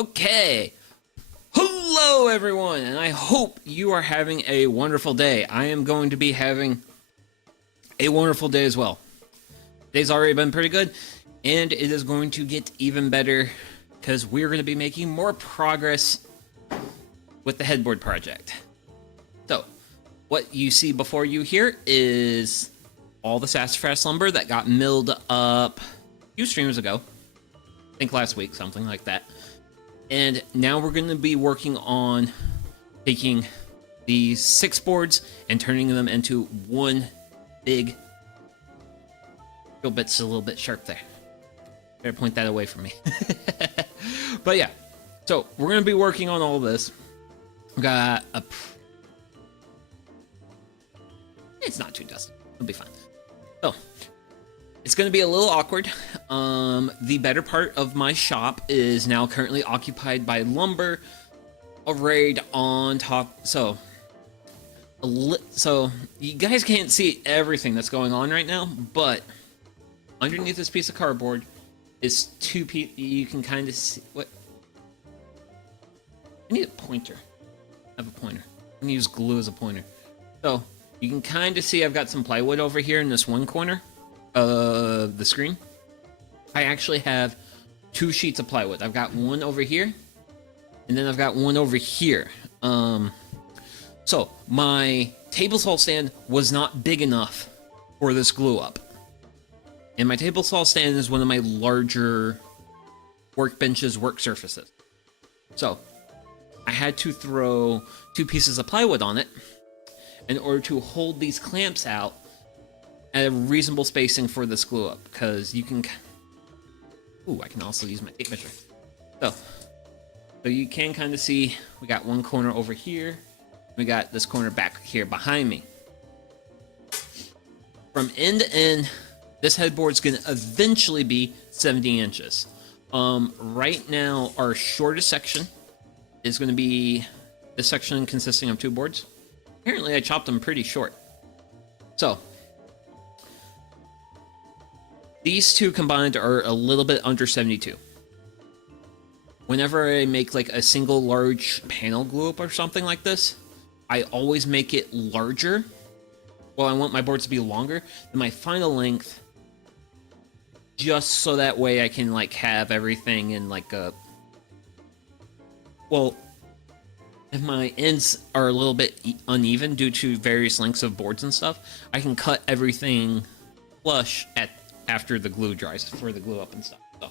Okay. Hello, everyone, and I hope you are having a wonderful day. I am going to be having a wonderful day as well. Today's already been pretty good, and it is going to get even better because we're going to be making more progress with the headboard project. So, what you see before you here is all the sassafras lumber that got milled up a few streams ago. I think last week, something like that. And now we're going to be working on taking these 6 boards and turning them into one big... Your bit's a little bit sharp there. Better point that away from me. But yeah, so we're going to be working on all this. We got a... It's not too dusty. It'll be fine. So, it's going to be a little awkward. The better part of my shop is now currently occupied by lumber arrayed on top. So you guys can't see everything that's going on right now, but underneath this piece of cardboard is 2 pieces. You can kind of see what. I need a pointer. I have a pointer. I'm gonna use glue as a pointer. So you can kind of see I've got some plywood over here in this one corner of the screen. I actually have 2 sheets of plywood. I've got one over here, and then I've got one over here. So my table saw stand was not big enough for this glue up. And my table saw stand is one of my larger workbenches, work surfaces. So I had to throw 2 pieces of plywood on it in order to hold these clamps out at a reasonable spacing for this glue up, because you can... Ooh, I can also use my tape measure. So you can kind of see we got one corner over here. We got this corner back here behind me. From end to end, this headboard's going to eventually be 70 inches. Right now, our shortest section is going to be this section consisting of 2 boards. Apparently, I chopped them pretty short. So these 2 combined are a little bit under 72. Whenever I make like a single large panel glue up or something like this, I always make it larger. Well, I want my boards to be longer than my final length, just so that way I can like have everything in like a... Well, if my ends are a little bit uneven due to various lengths of boards and stuff, I can cut everything flush after the glue dries for the glue up and stuff. So.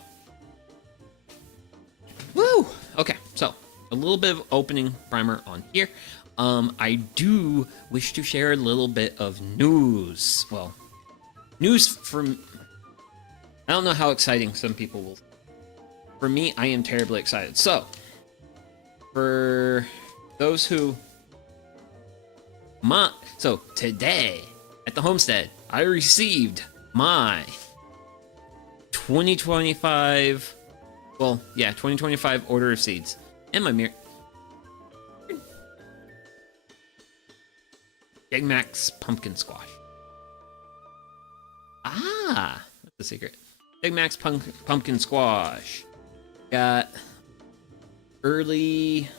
Woo! Okay, so a little bit of opening primer on here. I do wish to share a little bit of news. Well, news from... I don't know how exciting some people will... For me, I am terribly excited. So, for those who... So, today, at the homestead, I received my 2025... Well, yeah, 2025 order of seeds. And my mirror... Big Mac's pumpkin squash. Ah! That's the secret. Big Mac's pumpkin squash. Got early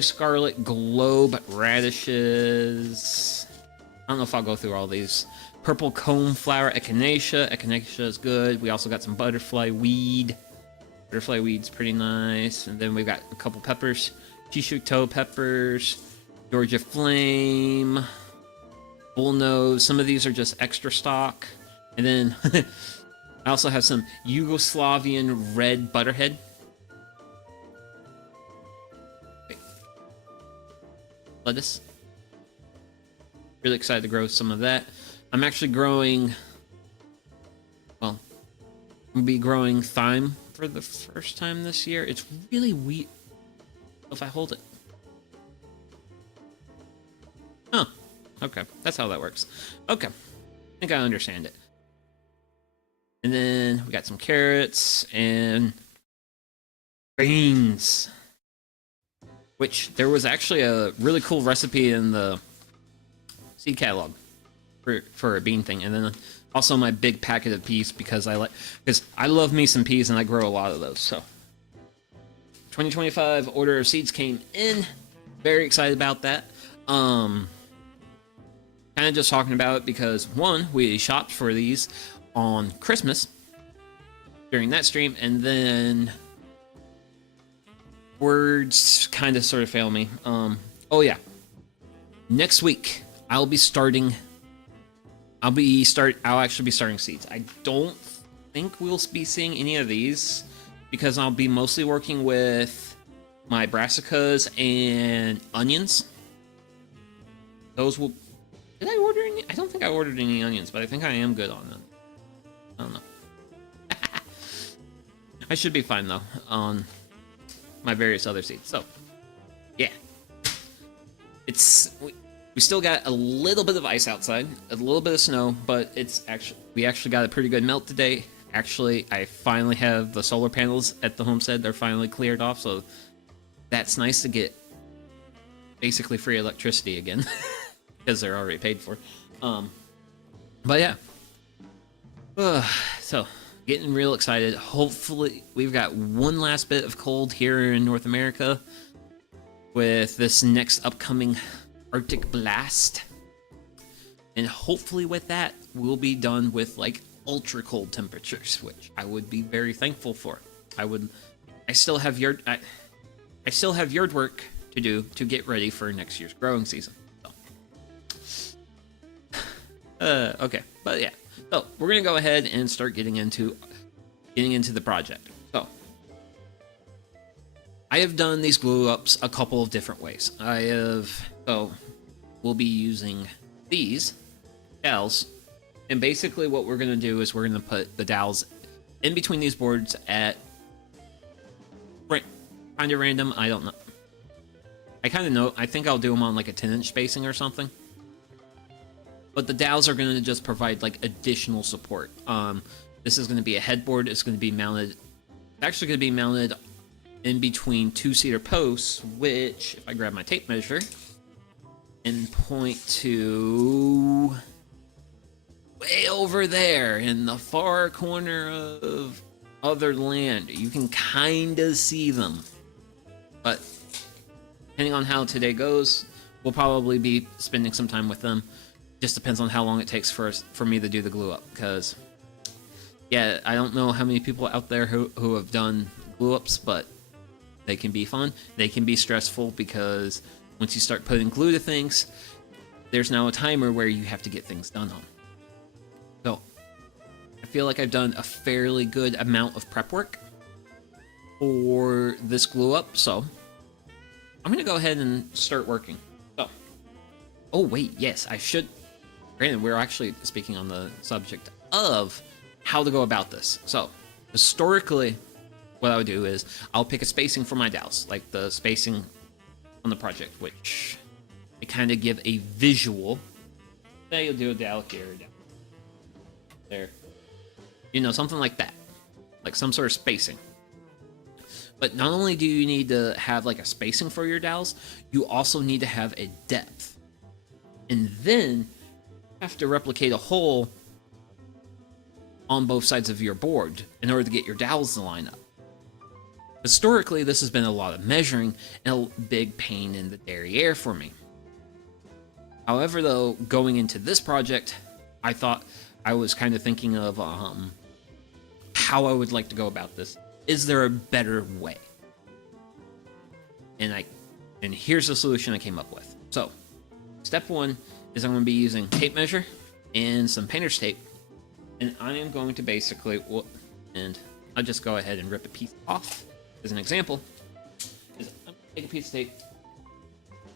scarlet globe radishes. I don't know if I'll go through all these. Purple cone flower echinacea. Echinacea is good. We also got some butterfly weed. Butterfly weed's pretty nice. And then we've got a couple peppers. Chishuto peppers. Georgia flame. Bullnose. Some of these are just extra stock. And then I also have some Yugoslavian red butterhead. Wait. Lettuce. Really excited to grow some of that. I'm actually growing... Well, I'm going to be growing thyme for the first time this year. It's really weird if I hold it. Oh, okay. That's how that works. Okay. I think I understand it. And then we got some carrots and beans. Which there was actually a really cool recipe in the seed catalog for a bean thing. And then also my big packet of peas because I love me some peas and I grow a lot of those. So 2025 order of seeds came in. Very excited about that. Kind of just talking about it because, one, we shopped for these on Christmas during that stream, and then words kind of sort of fail me. Oh yeah, next week I'll actually be starting seeds. I don't think we'll be seeing any of these because I'll be mostly working with my brassicas and onions. Those will... Did I order any? I don't think I ordered any onions, but I think I am good on them. I don't know. I should be fine, though, on my various other seeds. So, yeah. We still got a little bit of ice outside, a little bit of snow, but we actually got a pretty good melt today. Actually, I finally have the solar panels at the homestead. They're finally cleared off, so that's nice to get basically free electricity again because they're already paid for. But yeah. So, getting real excited. Hopefully, we've got one last bit of cold here in North America with this next upcoming Arctic blast. And hopefully with that, we'll be done with like ultra cold temperatures, which I would be very thankful for. I still have yard work to do to get ready for next year's growing season. So. Okay, but yeah. So we're gonna go ahead and start getting into the project. I have done these glue ups a couple of different ways. We'll be using these dowels, and basically what we're gonna do is we're gonna put the dowels in between these boards at kind of random. I don't know. I kind of know. I think I'll do them on like a 10-inch spacing or something. But the dowels are gonna just provide like additional support. This is gonna be a headboard. It's gonna be mounted. It's actually gonna be mounted in between two cedar posts, which, if I grab my tape measure and point to way over there in the far corner of other land, you can kind of see them. But depending on how today goes, we'll probably be spending some time with them. Just depends on how long it takes for me to do the glue up, because yeah, I don't know how many people out there who have done glue ups, but they can be fun. They can be stressful because once you start putting glue to things, there's now a timer where you have to get things done on. So I feel like I've done a fairly good amount of prep work for this glue up, so I'm gonna go ahead and start working. So, oh wait, yes, I should. Granted, we're actually speaking on the subject of how to go about this. So, historically, what I would do is I'll pick a spacing for my dowels, like the spacing on the project, which I kind of give a visual. Say you'll do a dowel here, down there, you know, something like that, like some sort of spacing. But not only do you need to have like a spacing for your dowels, you also need to have a depth, and then have to replicate a hole on both sides of your board in order to get your dowels to line up. Historically, this has been a lot of measuring and a big pain in the derriere for me. However, though, going into this project, I thought I was kind of thinking of how I would like to go about this. Is there a better way? And here's the solution I came up with. So, step one is I'm going to be using tape measure and some painter's tape, and I am going to basically, and I'll just go ahead and rip a piece off as an example. I'm going to take a piece of tape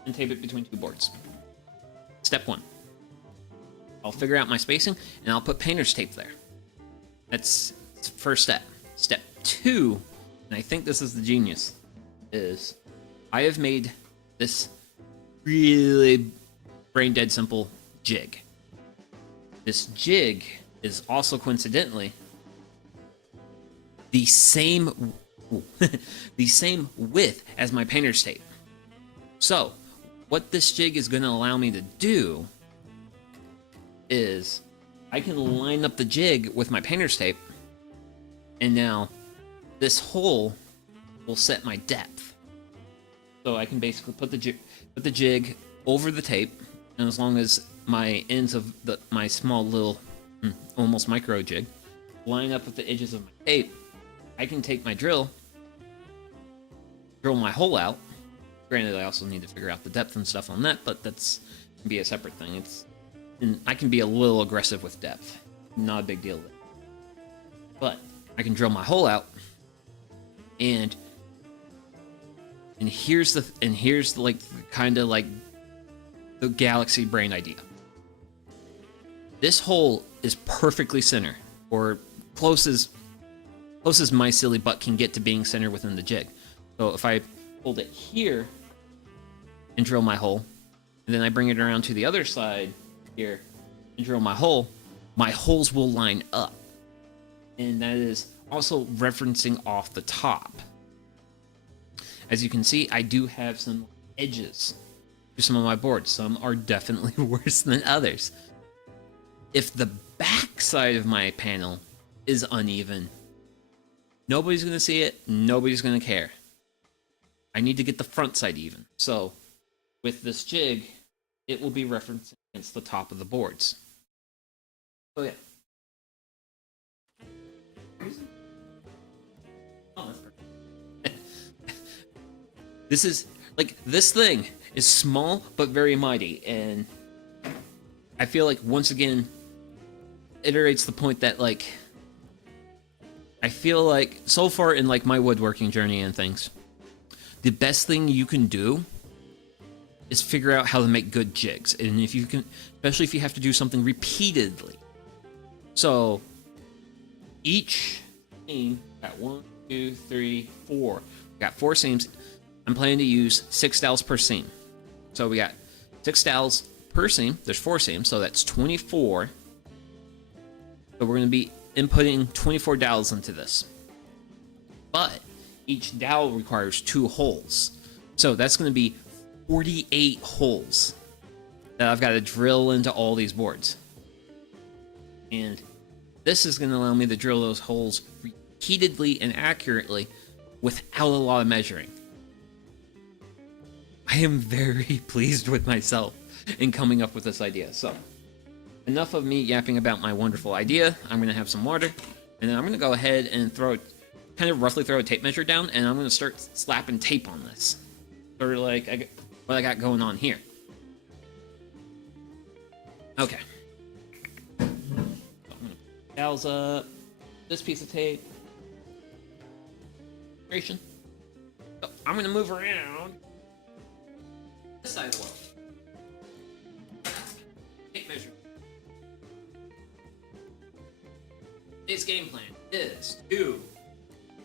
and tape it between two boards. Step one, I'll figure out my spacing and I'll put painter's tape there. That's the first step. Step two, and I think this is the genius, is I have made this really brain dead simple jig. This jig is also coincidentally the same the same width as my painter's tape. So what this jig is going to allow me to do is I can line up the jig with my painter's tape, and now this hole will set my depth. So I can basically put the jig over the tape, and as long as my ends of my small little, almost micro jig, line up with the edges of my tape, I can take my drill my hole out. Granted, I also need to figure out the depth and stuff on that, but that's can be a separate thing. And I can be a little aggressive with depth. Not a big deal there. But I can drill my hole out, and here's like kind of like the galaxy brain idea. This hole is perfectly center, or close as my silly butt can get to being center within the jig. So if I hold it here and drill my hole, and then I bring it around to the other side here and drill my hole, my holes will line up. And that is also referencing off the top. As you can see, I do have some edges to some of my boards. Some are definitely worse than others. If the back side of my panel is uneven, nobody's going to see it, nobody's going to care. I need to get the front side even. So with this jig, it will be referenced against the top of the boards. So yeah. Oh, that's perfect. This thing is small but very mighty, and I feel like once again iterates the point that like I feel like so far in like my woodworking journey and things, the best thing you can do is figure out how to make good jigs. And if you can, especially if you have to do something repeatedly. So each seam, got 1, 2, 3, 4. Got 4 seams. I'm planning to use 6 dowels per seam. So we got 6 dowels per seam. There's 4 seams, so that's 24. So we're going to be inputting 24 dowels into this. But each dowel requires 2 holes. So that's going to be 48 holes that I've got to drill into all these boards. And this is going to allow me to drill those holes repeatedly and accurately without a lot of measuring. I am very pleased with myself in coming up with this idea. So, enough of me yapping about my wonderful idea. I'm going to have some water, and then I'm going to go ahead and kind of roughly throw a tape measure down, and I'm going to start slapping tape on this. Sort of like what I got going on here. Okay. So I'm going to put dowels up, this piece of tape. So I'm going to move around this side of the wall. Tape measure. Today's game plan is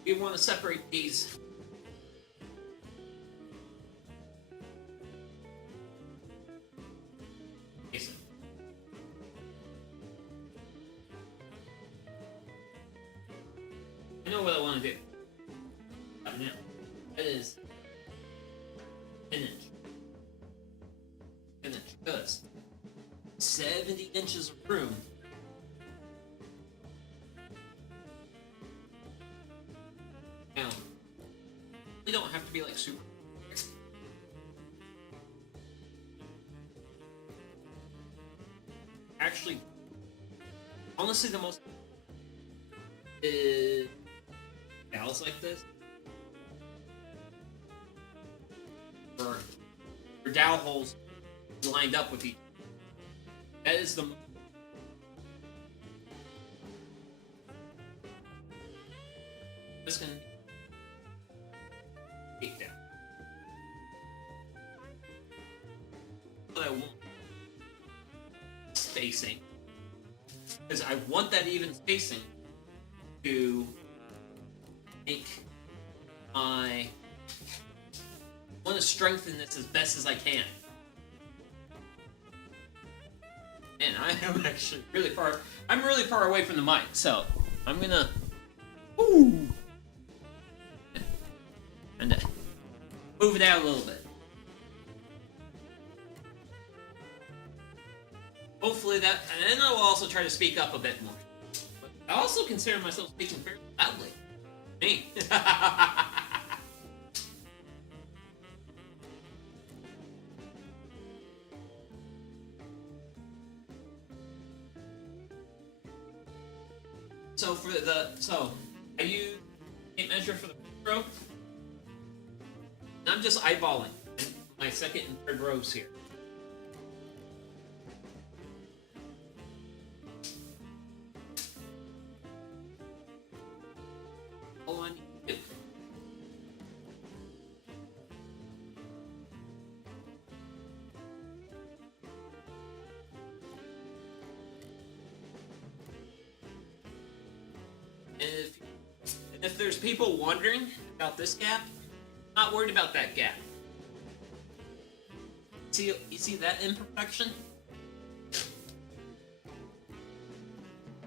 we want to separate these I know what I want to do. Now, that is an inch. An inch. Because 70 inches of room. Now, they don't have to be like super. Actually, honestly, the most is dowels like this. For dowel holes lined up with each. That is the this can take down. But I want spacing, because I want that even spacing to make I want to strengthen this as best as I can. And I am actually really far. I'm really far away from the mic, so I'm gonna. Ooh. And move it out a little bit. Hopefully that, and then I will also try to speak up a bit more. But I also consider myself speaking very loudly. Me. So I use tape measure for the first row. And I'm just eyeballing my second and third rows here. All I need to do. And if there's people wondering about this gap, I'm not worried about that gap. You see that imperfection?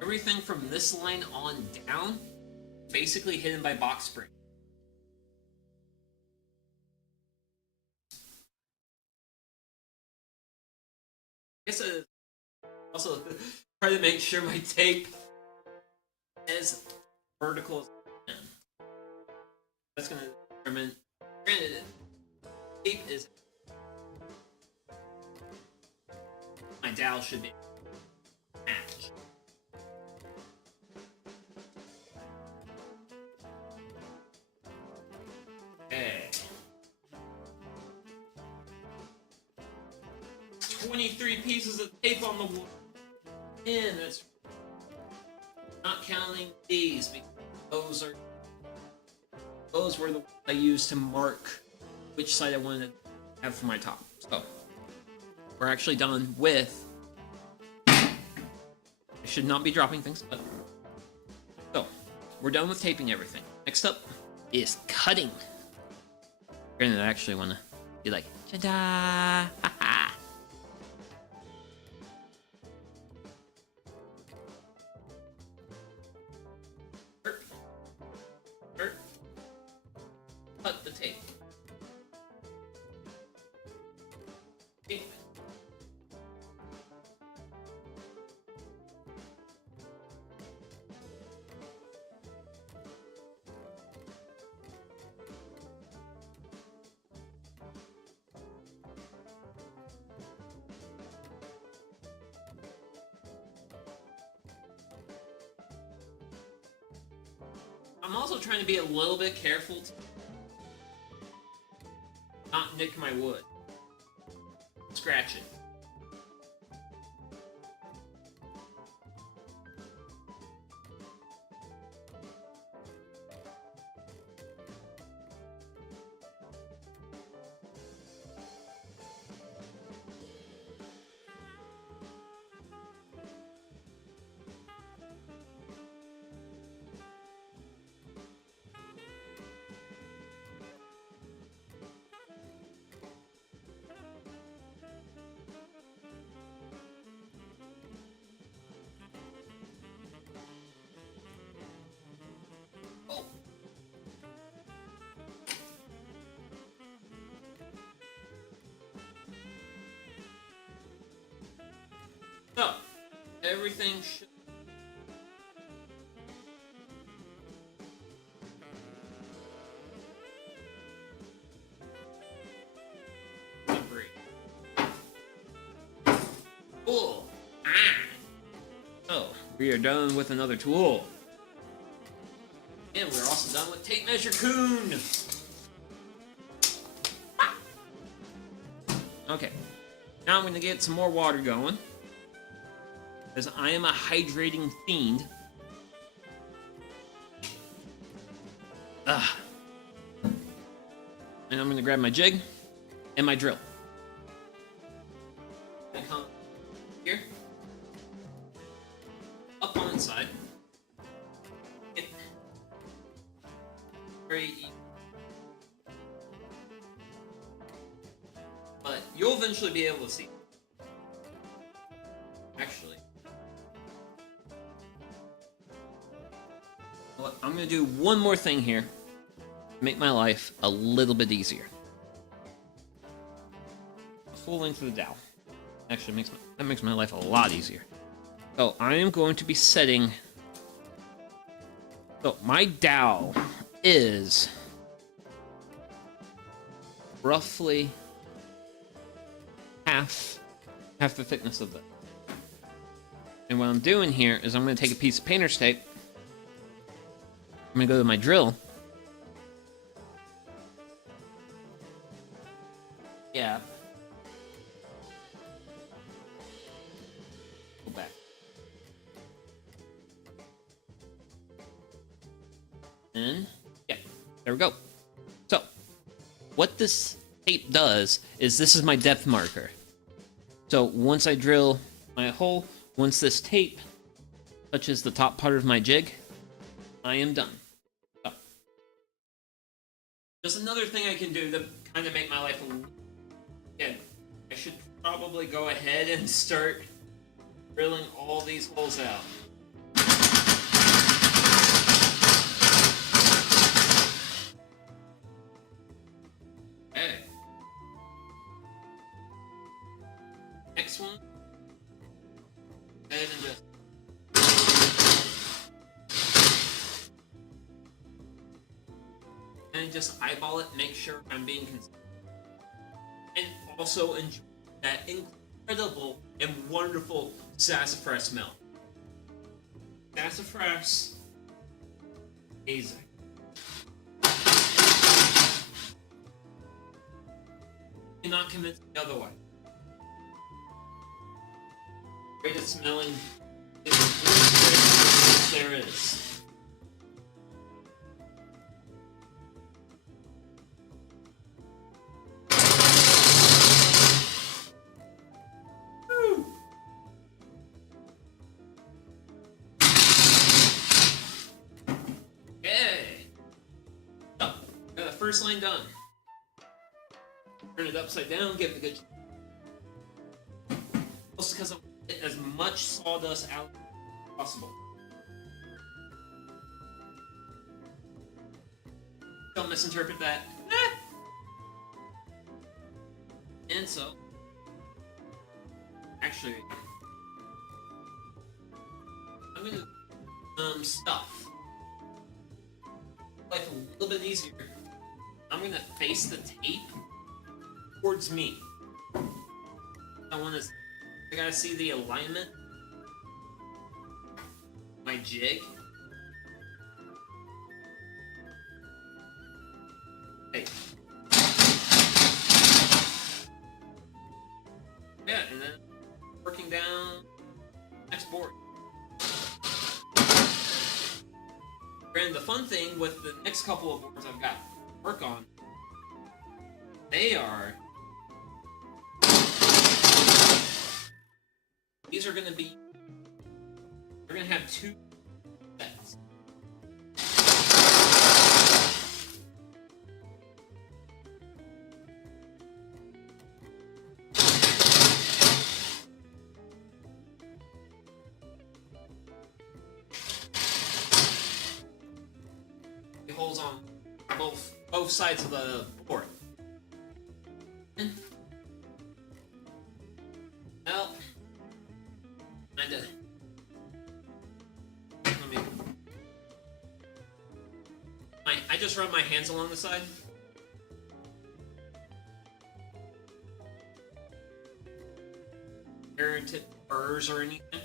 Everything from this line on down, basically hidden by box spring. I guess also try to make sure my tape is vertical as I can. That's gonna determine. Granted, tape is. My dowel should be matched. Okay. 23 pieces of tape on the wall. And that's not counting these because those were the ones I used to mark which side I wanted to have for my top. So we're actually done with. I should not be dropping things, but so we're done with taping everything. Next up is cutting. Granted, I actually want to be like, ta-da! Cut the tape. I'm also trying to be a little bit careful to not nick my wood. Scratch it. So, everything should. Cool. Oh, we are done with another tool. And we're also done with tape measure coon. Okay. Now I'm going to get some more water going. Because I am a hydrating fiend. Ugh. And I'm going to grab my jig and my drill. I come here. Up on inside. It. Very easy. But you'll eventually be able to see. Actually. Well, I'm going to do one more thing here to make my life a little bit easier. Full length of the dowel. Actually, that makes my life a lot easier. So I am going to be setting. So my dowel is roughly half the thickness of that. And what I'm doing here is I'm going to take a piece of painter's tape I'm gonna go to my drill. Yeah. Go back. And yeah, there we go. So, what this tape does is this is my depth marker. So once I drill my hole, once this tape touches the top part of my jig, I am done. So, just another thing I can do to kind of make my life a little... Again, I should probably go ahead and start drilling all these holes out. Okay. Next one. Go ahead and just... And just eyeball it, make sure I'm being consistent. And also enjoy that incredible and wonderful sassafras smell. Sassafras, amazing. Cannot convince me otherwise. Greatest smelling is there is. First line done. Turn it upside down, give it a good... Also because I want to get as much sawdust out as possible. Don't misinterpret that. And so... Actually... I'm gonna do stuff. Life a little bit easier. I'm gonna face the tape towards me. I gotta see the alignment. My jig. Hey. Yeah, and then working down next board. And the fun thing with the next couple of boards I've got work on, these are gonna be, we're gonna have two sets. The holes on both sides of the board. Well, I just run my hands along the side. Guaranteed burrs or anything.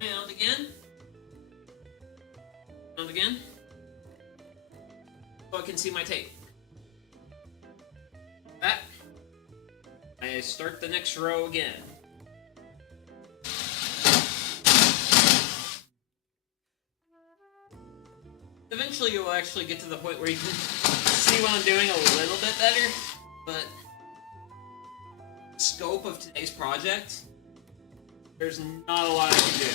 And again. And again. So I can see my tape. That. I start the next row again. Eventually you'll actually get to the point where you can see what I'm doing a little bit better, but the scope of today's project, there's not a lot I can do.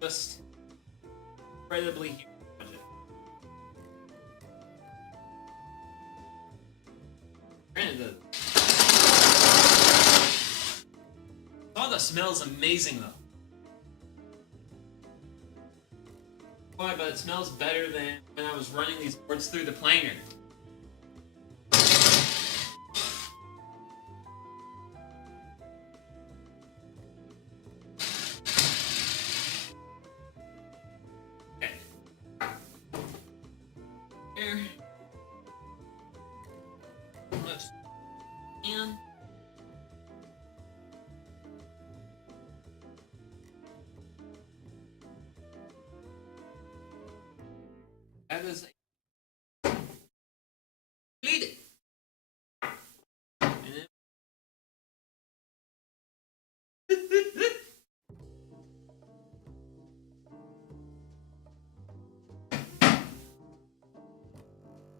Just incredibly huge project. Granted, the smells amazing though. Boy, but it smells better than when I was running these boards through the planer. Okay. Here. Much. And That is delete it. And then...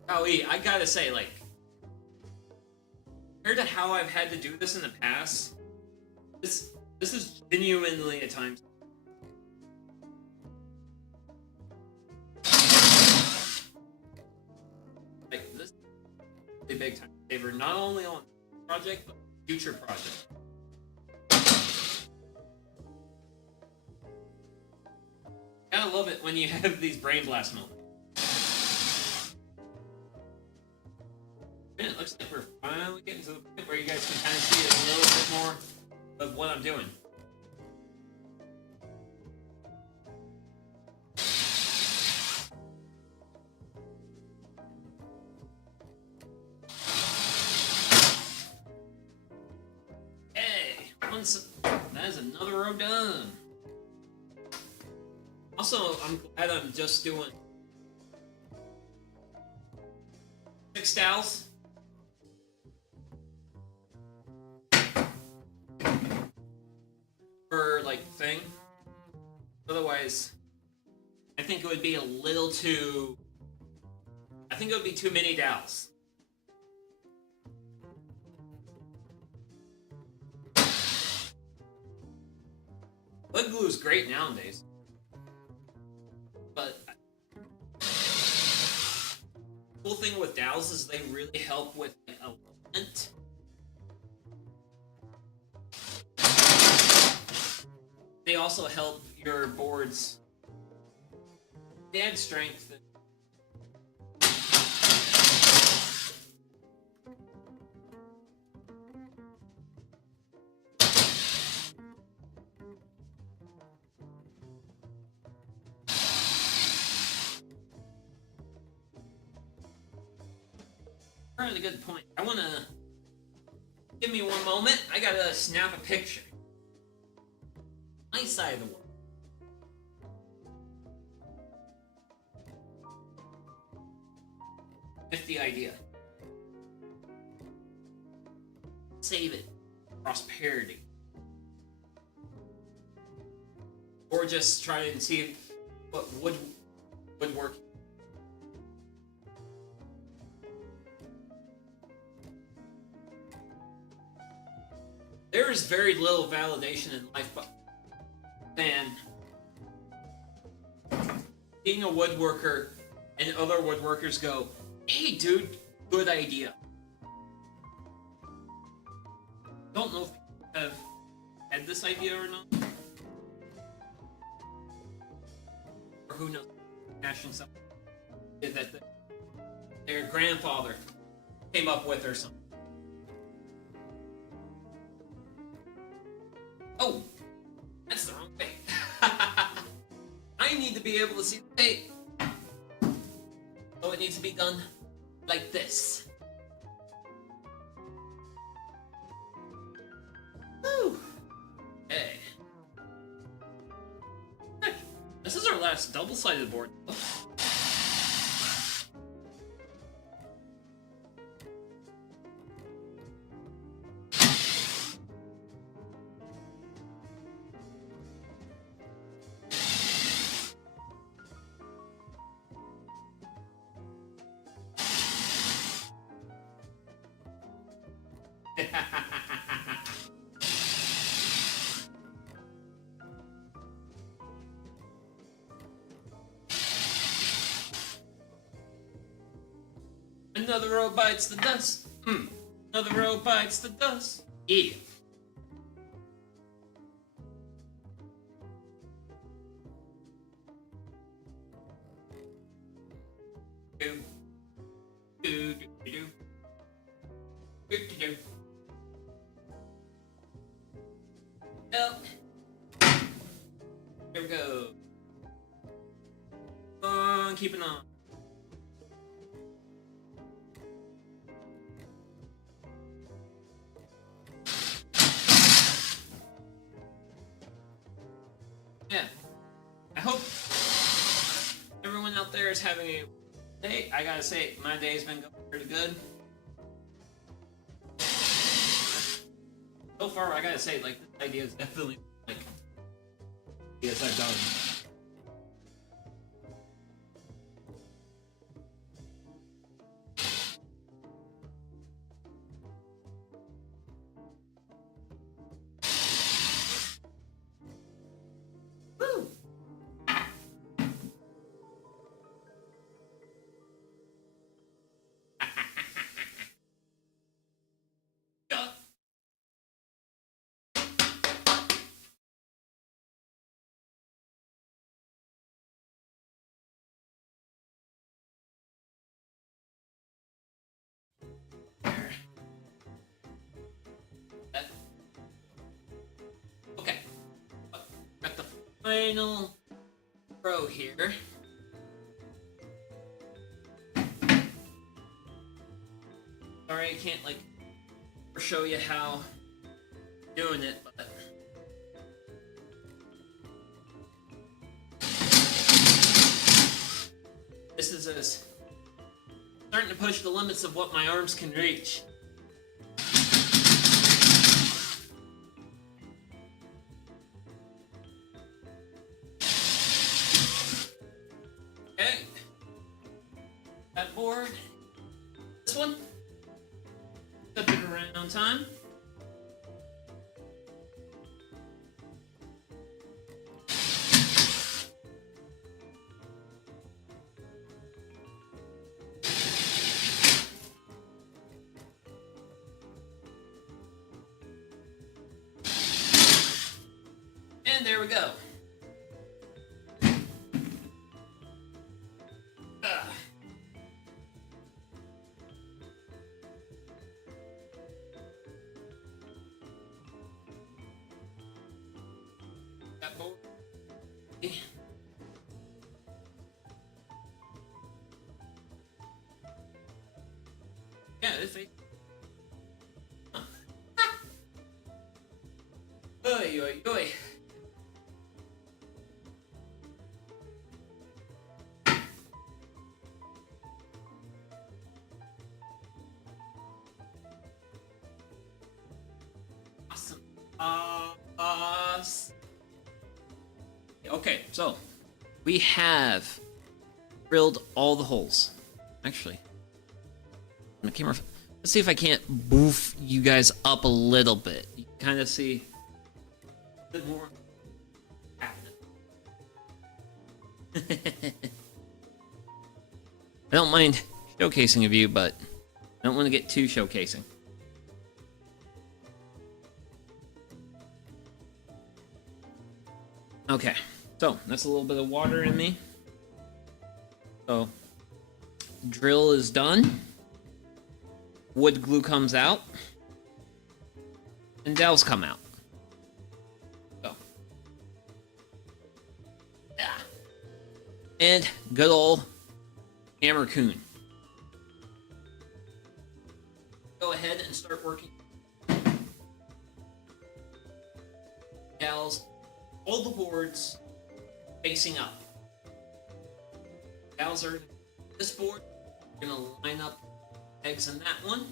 Oh, I gotta say, like, compared to how I've had to do this in the past, this is genuinely at times. Like, this is a big time saver, not only on this project, but future projects. Gotta love it when you have these brain blast moments. And it looks like we're finally getting to the point where you guys can kind of see a little bit more of what I'm doing. Hey, that is another row done. Also, I'm glad I'm just doing 6 dowels. Per, like, thing. Otherwise, I think it would be a little too... I think it would be too many dowels. Wood glue is great nowadays. But the cool thing with dowels is they really help with alignment. They also help your boards. They add strength. Really good point. I wanna give me one moment. I gotta snap a picture. My side of the world. Nifty idea. Save it. Prosperity. Or just try and see what would work. There is very little validation in life, but than being a woodworker and other woodworkers go, "Hey, dude, good idea." Don't know if you have had this idea or not, or who knows, passion something that their grandfather came up with or something. Oh, that's the wrong way. I need to be able to see the tape. So it needs to be done like this. Woo! Hey. Heck, this is our last double-sided board. Another row bites the dust. Another row bites the dust. Yeah. Do. Do, do, do. Do, do, do. Help. Here we go. Keep it on. Yeah. I hope everyone out there is having a Hey, I gotta say, my day's been going pretty good. So far, I gotta say, like, this idea is definitely, like, ideas I've done. Woo! Okay, got the final row here. Sorry, I can't like show you how I'm doing it, but this is starting to push the limits of what my arms can reach. Okay, that board. This one. Flip it around time. And there we go. That board. Yeah, this ain't. Oy, oy, oy. Awesome. Okay, so we have drilled all the holes. Actually, on the camera. Let's see if I can't boof you guys up a little bit. You can kind of see a bit more happening. I don't mind showcasing of you, but I don't want to get too showcasing. Okay, so that's a little bit of water in me. So, drill is done. Wood glue comes out. And dowels come out. So. Yeah. And good old hammer coon. Go ahead and start working. Dowels. All the boards facing up. Dowels are this board. We're gonna line up eggs in that one.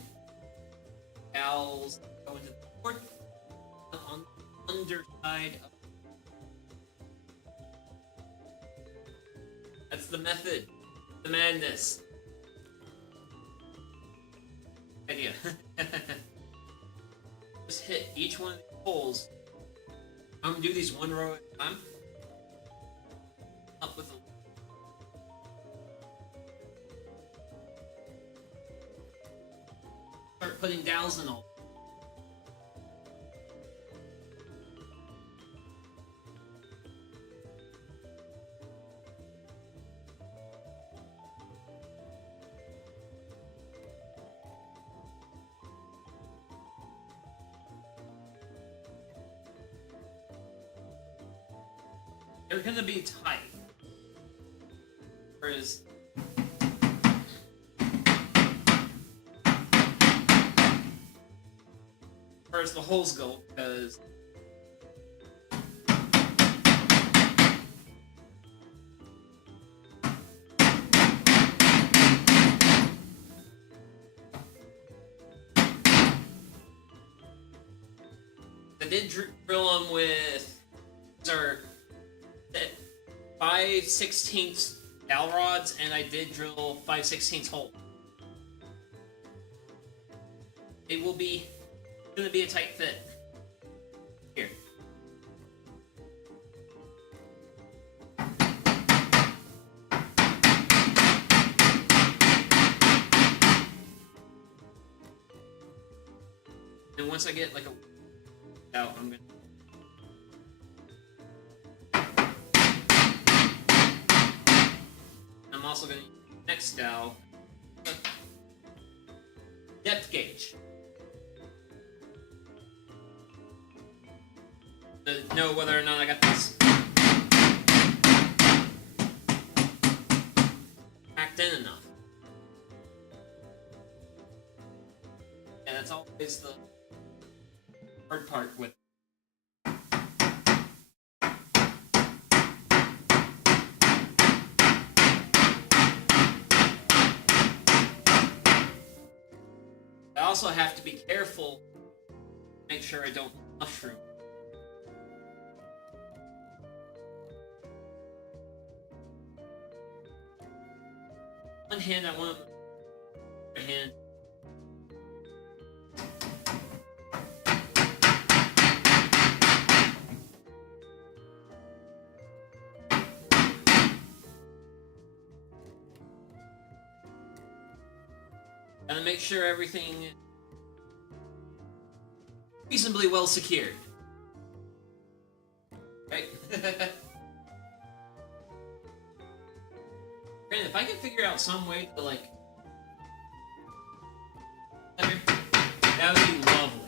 Dowels go into the board on the underside of. That's the method. The madness. Idea. Just hit each one of these holes. I'm gonna do these one row at a time. Up with a. Start putting dowels in all. They're gonna be tight. Whereas the holes go, because did drill them with our 5/16 dowel rods, and I did drill 5/16 hole. It will be going to be a tight fit. Here. And once I get like a out, I'm gonna. I'm also gonna use the next dowel depth gauge to know whether or not I got this packed in enough. Yeah, that's always the hard part with. I also have to be careful, make sure I don't mushroom. One hand, I want the other hand. Gotta make sure everything is reasonably well secured. Right? Granted, if I can figure out some way to like that would be lovely.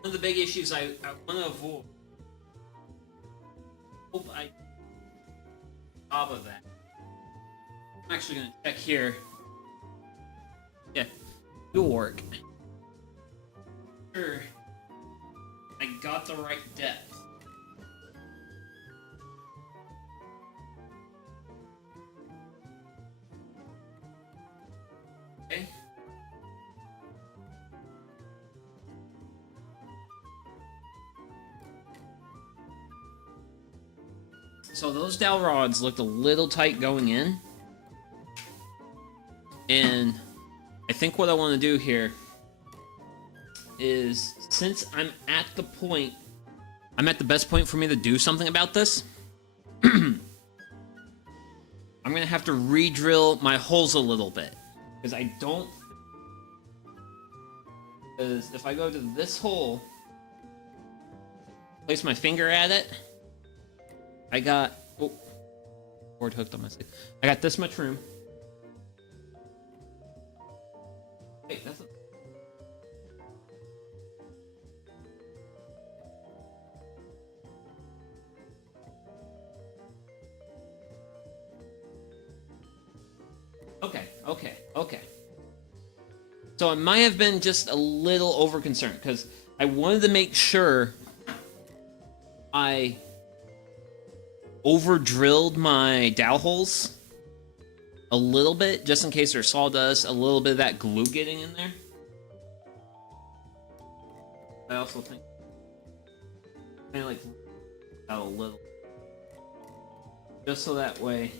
One of the big issues I want to avoid. Hope I top of that. I'm actually going to check here. Yeah, it'll work. Sure, I got the right depth. Okay. So those dowel rods looked a little tight going in. And I think what I want to do here is, since I'm at the best point for me to do something about this, I'm going to have to re-drill my holes a little bit. Because if I go to this hole, place my finger at it, I got, board hooked on my sleeve. I got this much room. Hey, that's a... Okay. So it might have been just a little over concerned because I wanted to make sure I over drilled my dowel holes a little bit just in case there's sawdust, a little bit of that glue getting in there. I also think I like out a little just so that way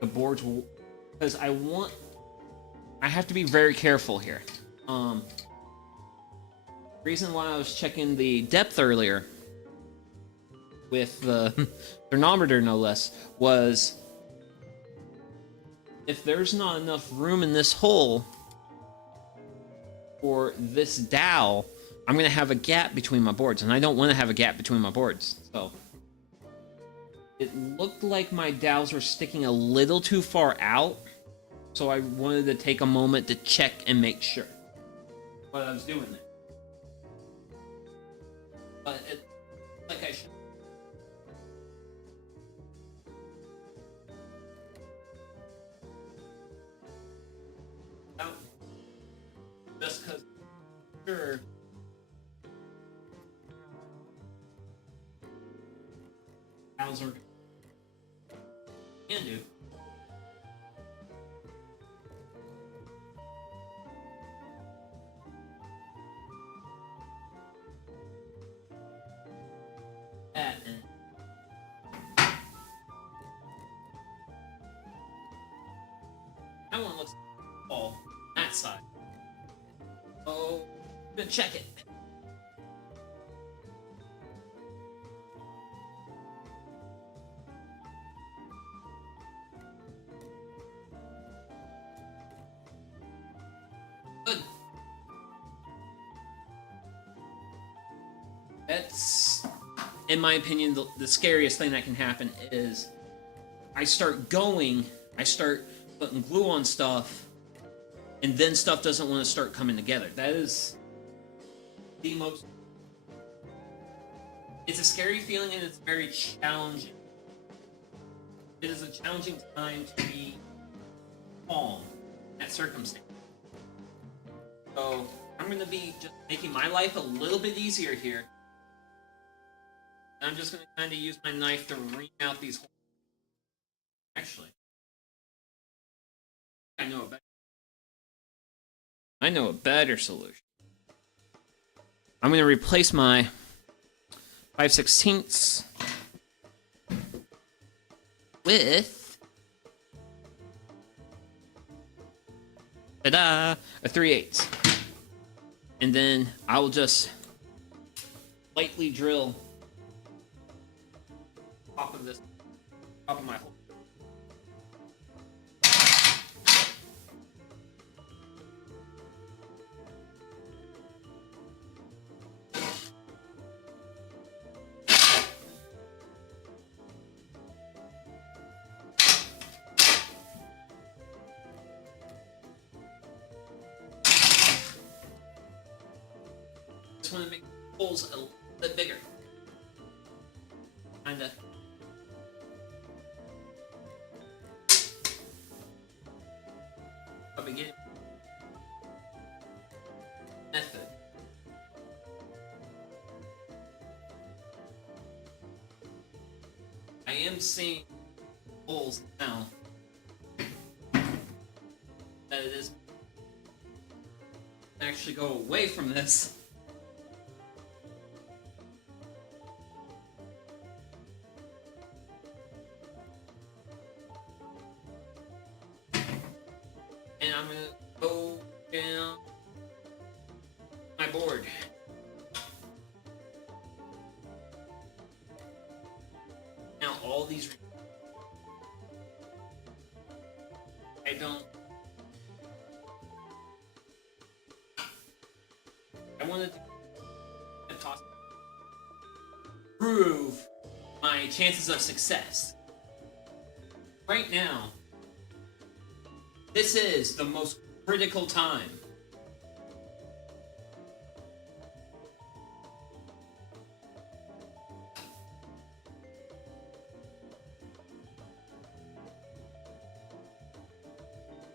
the boards will, because I have to be very careful here. Reason why I was checking the depth earlier with the thermometer, no less, was if there's not enough room in this hole for this dowel, I'm going to have a gap between my boards, and I don't want to have a gap between my boards. So it looked like my dowels were sticking a little too far out, so I wanted to take a moment to check and make sure what I was doing there. But it like I should. Now, just because sure. Dowels are can do. That and that one looks all that side. Oh, I'm gonna check it. Good. That's, in my opinion, the scariest thing that can happen is I start putting glue on stuff, and then stuff doesn't want to start coming together. That is the most... It's a scary feeling, and it's very challenging. It is a challenging time to be calm in that circumstance. So I'm going to be just making my life a little bit easier here. I'm just going to kind of use my knife to wring out these holes. Actually, I know a better solution. I'm going to replace my 5/16 with ta-da, a 3/8. And then I'll just lightly drill top of my hole. Just want to make the holes a little bit bigger. Kinda. Beginning method. I am seeing holes now that it is actually go away from this. And I'm gonna go down my board. Now all these, I wanted to toss, prove my chances of success. Right now, this is the most critical time.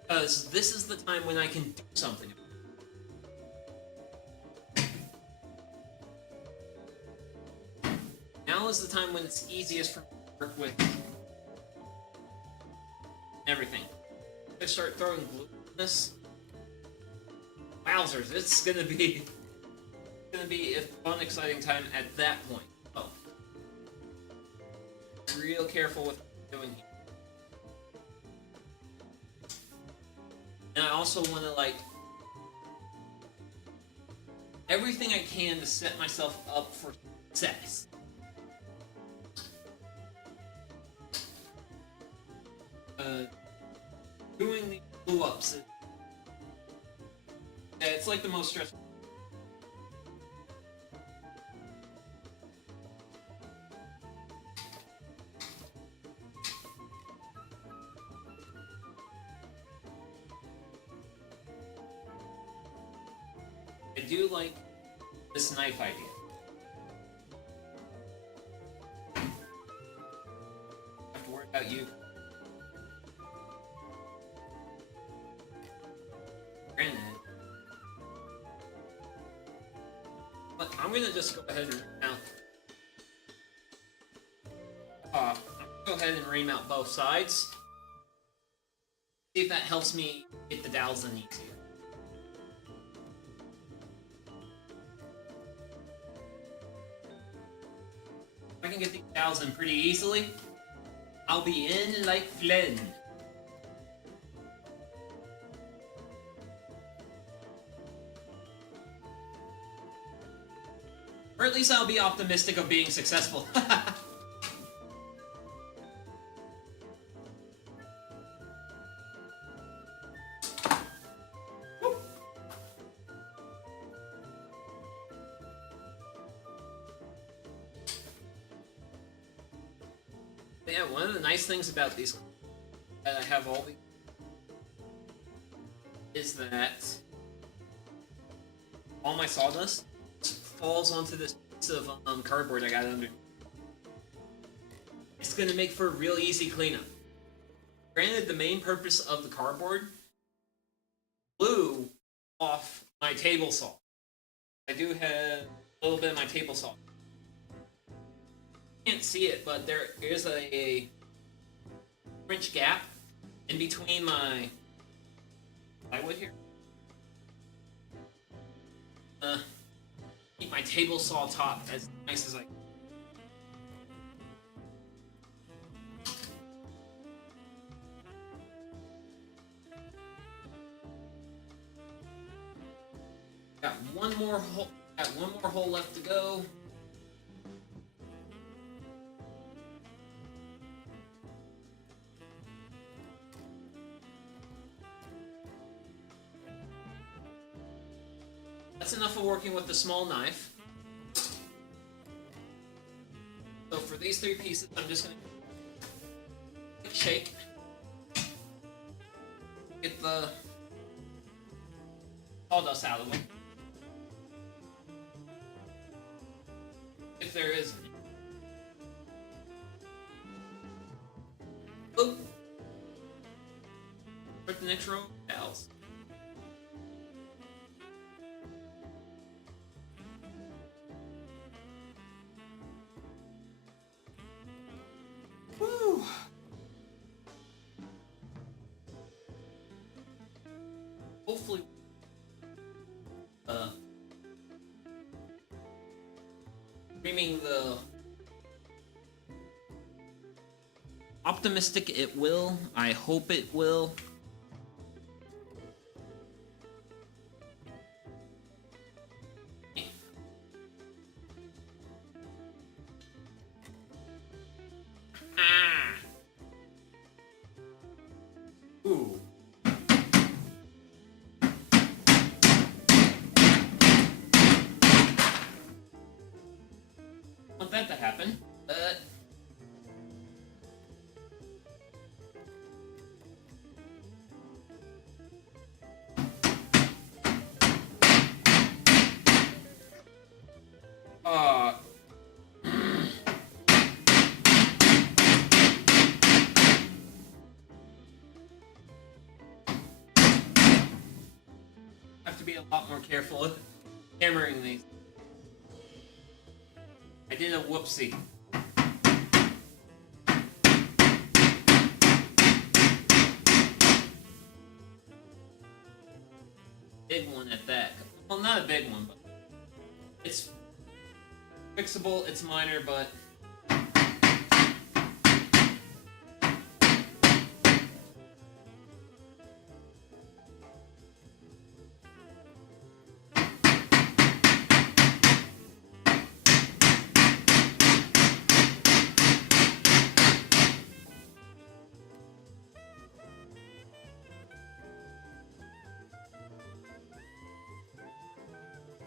Because this is the time when I can do something. Now is the time when it's easiest for me to work with everything. I start throwing glue on this. Wowzers, it's gonna be a fun, exciting time at that point. Oh, real careful with what I'm doing here. And I also want to everything I can to set myself up for success. Doing the glue ups, that's it's like the most stressful. I do like this knife idea. Have to worry about you. Granted. But I'm gonna just go ahead and remount. I'm gonna go ahead and remount both sides. See if that helps me get the dowels in easier. If I can get these dowels in pretty easily, I'll be in like Flynn. Or at least I'll be optimistic of being successful. Yeah, one of the nice things about these that I have all the is that all my sawdust falls onto this piece of cardboard I got under. It's gonna make for a real easy cleanup. Granted, the main purpose of the cardboard blew off my table saw. I do have a little bit of my table saw. You can't see it, but there is a French gap in between my plywood here. Keep my table saw top as nice as I can. Got one more hole left to go. That's enough of working with the small knife. So for these three pieces, I'm just going to shake. Get the sawdust out of them. If there is any. Oh! Start the next row of towels. Woo! Hopefully, dreaming the optimistic it will. I hope it will. Ooh. Want that to happen, but have to be a lot more careful with hammering these. I did a whoopsie. Big one at that. Well, not a big one, but it's fixable, it's minor, but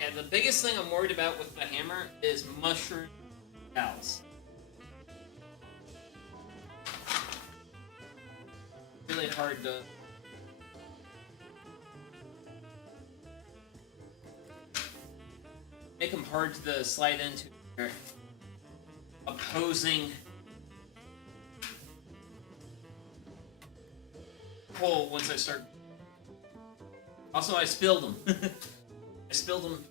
Yeah, the biggest thing I'm worried about with the hammer is mushroom dowels. Really hard to... make them hard to slide into their opposing hole once I start. Also, I spilled them. I spilled them.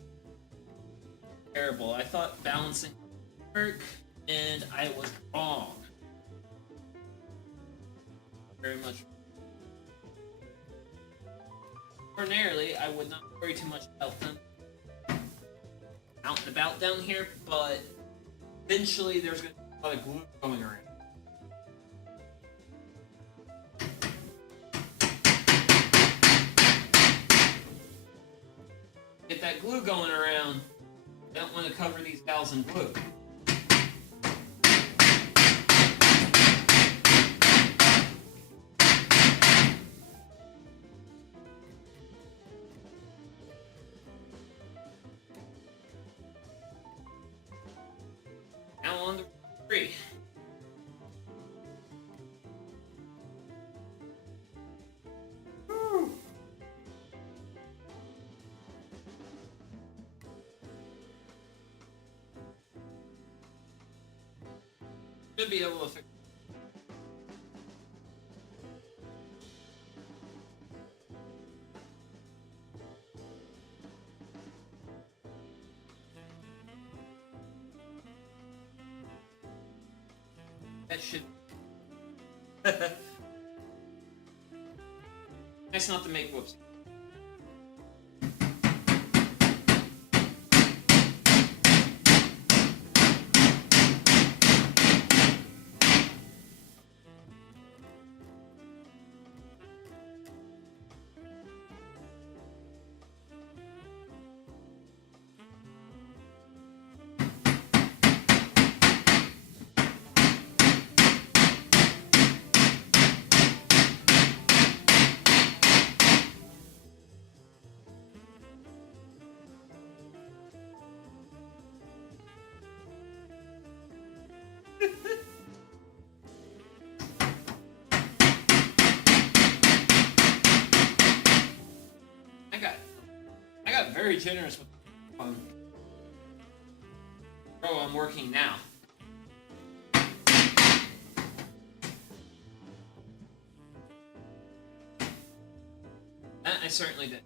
Terrible. I thought balancing would work, and I was wrong. Very much. Ordinarily, I would not worry too much about them out and about down here, but eventually there's going to be a lot of glue going around. Get that glue going around, I don't want to cover these dowels in glue. Now on the tree. Should be able to fix. That should. Nice not to make whoops. I got very generous with the pro I'm working now. That I certainly did.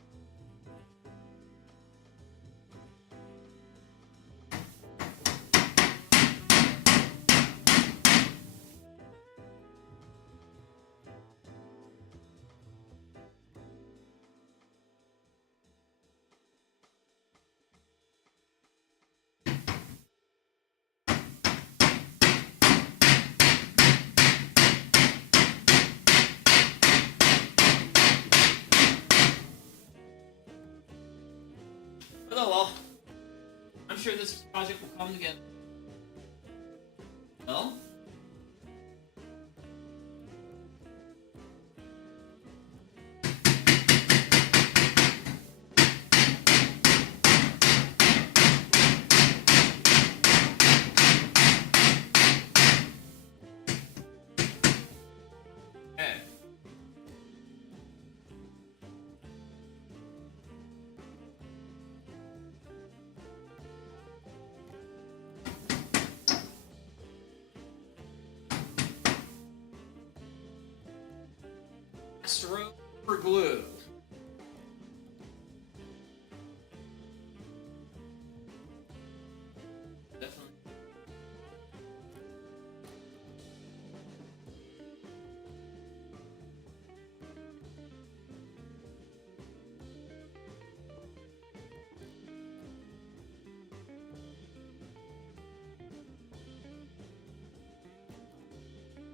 But oh well, I'm sure this project will come together. Well, okay. Room for glue. Definitely.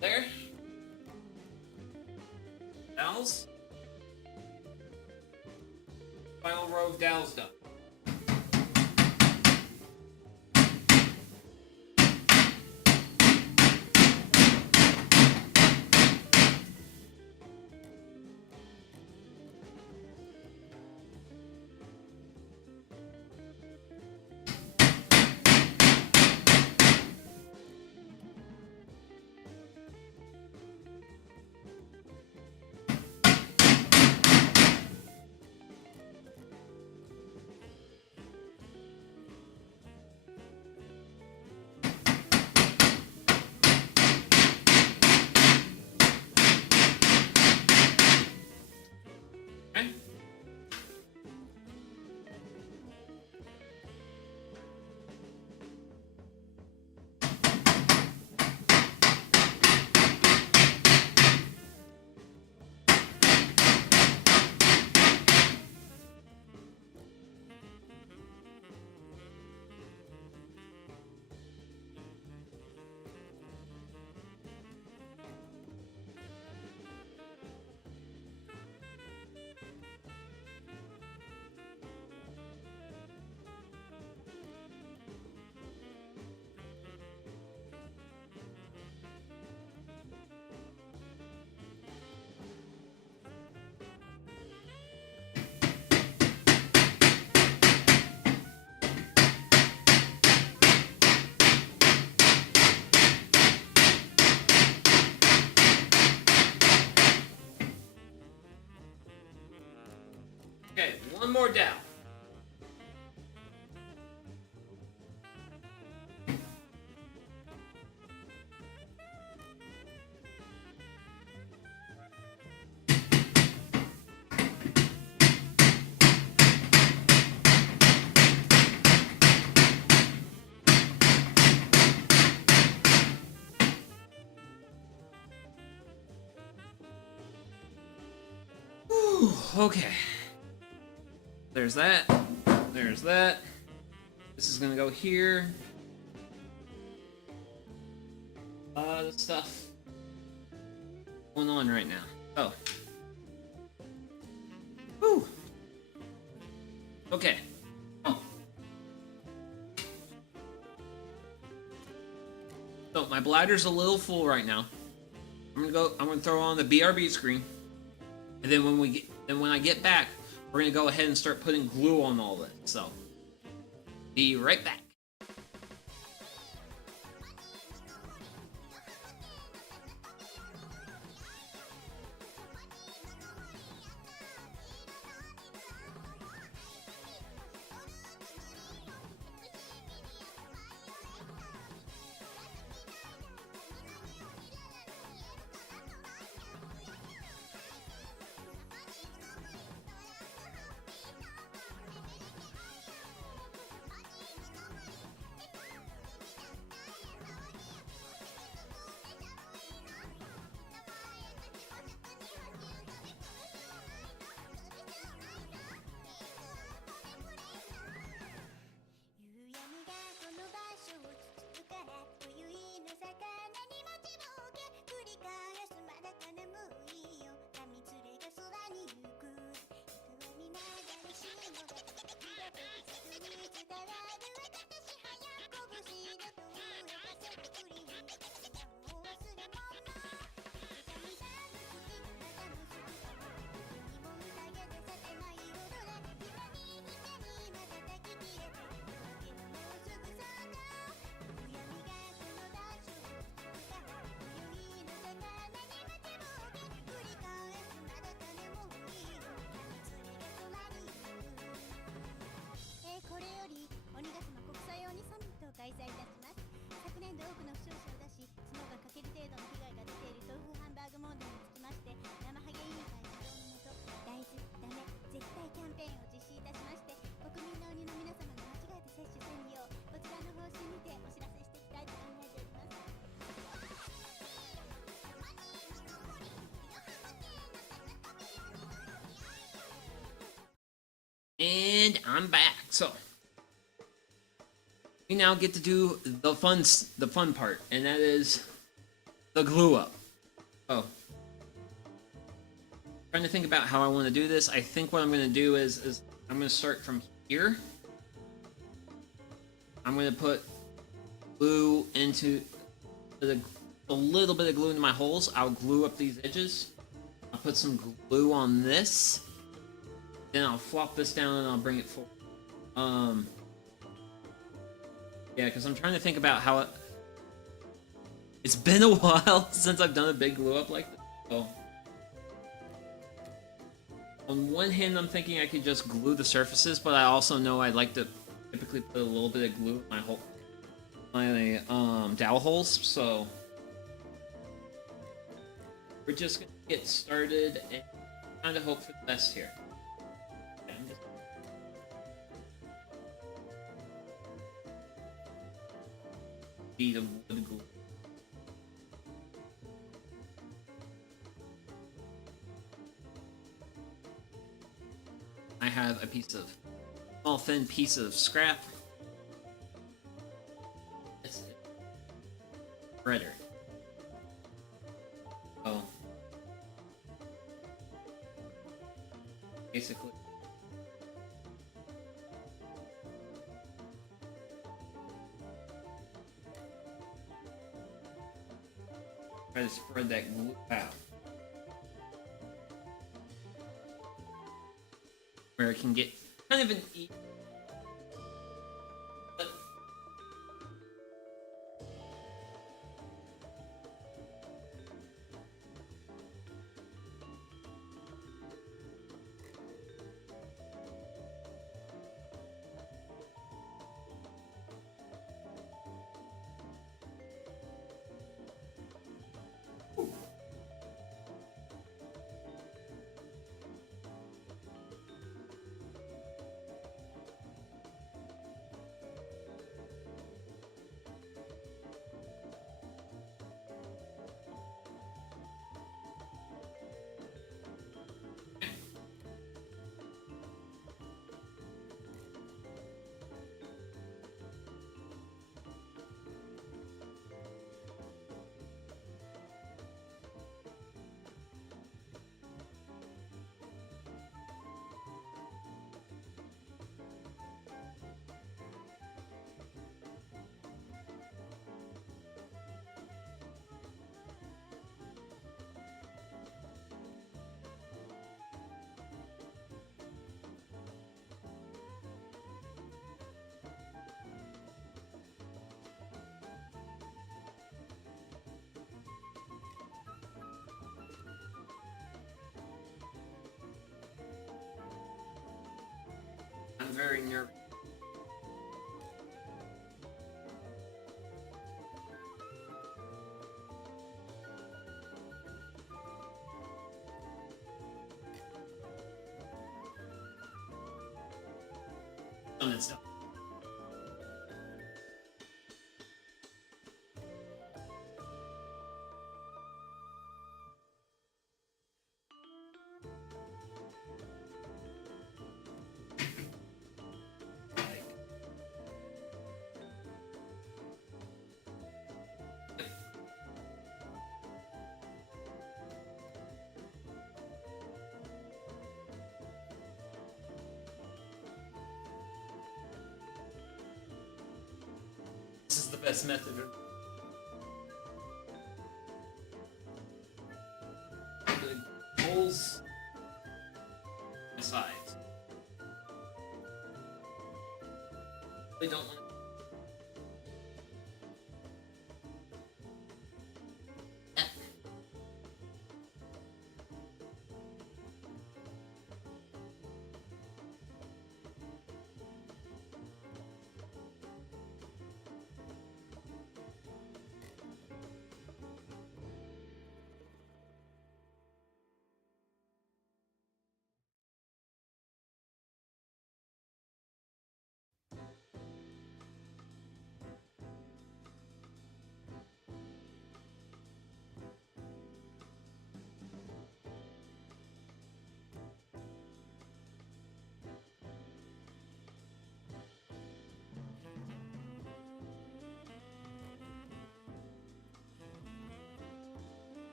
There. Dowels. Final row of dowels done. One more down. Whew, okay. There's that. There's that. This is gonna go here. The stuff going on right now. Oh. Whew. Okay. Oh. So my bladder's a little full right now. I'm gonna throw on the BRB screen. And then when I get back, we're gonna go ahead and start putting glue on all this. So be right back. And I'm back. So we now get to do the fun part, and that is the glue up. Oh, trying to think about how I want to do this. I think what I'm going to do is I'm going to start from here. I'm going to put glue into a little bit of glue into my holes. I'll glue up these edges. I'll put some glue on this. Then I'll flop this down and I'll bring it forward. Yeah, because I'm trying to think about how it's been a while since I've done a big glue up like this. So on one hand, I'm thinking I could just glue the surfaces, but I also know I like to typically put a little bit of glue in my dowel holes. So we're just gonna get started and kind of hope for the best here. Bead of wood glue. I have a small thin piece of scrap. It's a shredder. Oh. Basically. Try to spread that glue out. Where it can get kind of an even. very nervous. Some of that stuff. This is the best method. The holes, the sides. They don't want.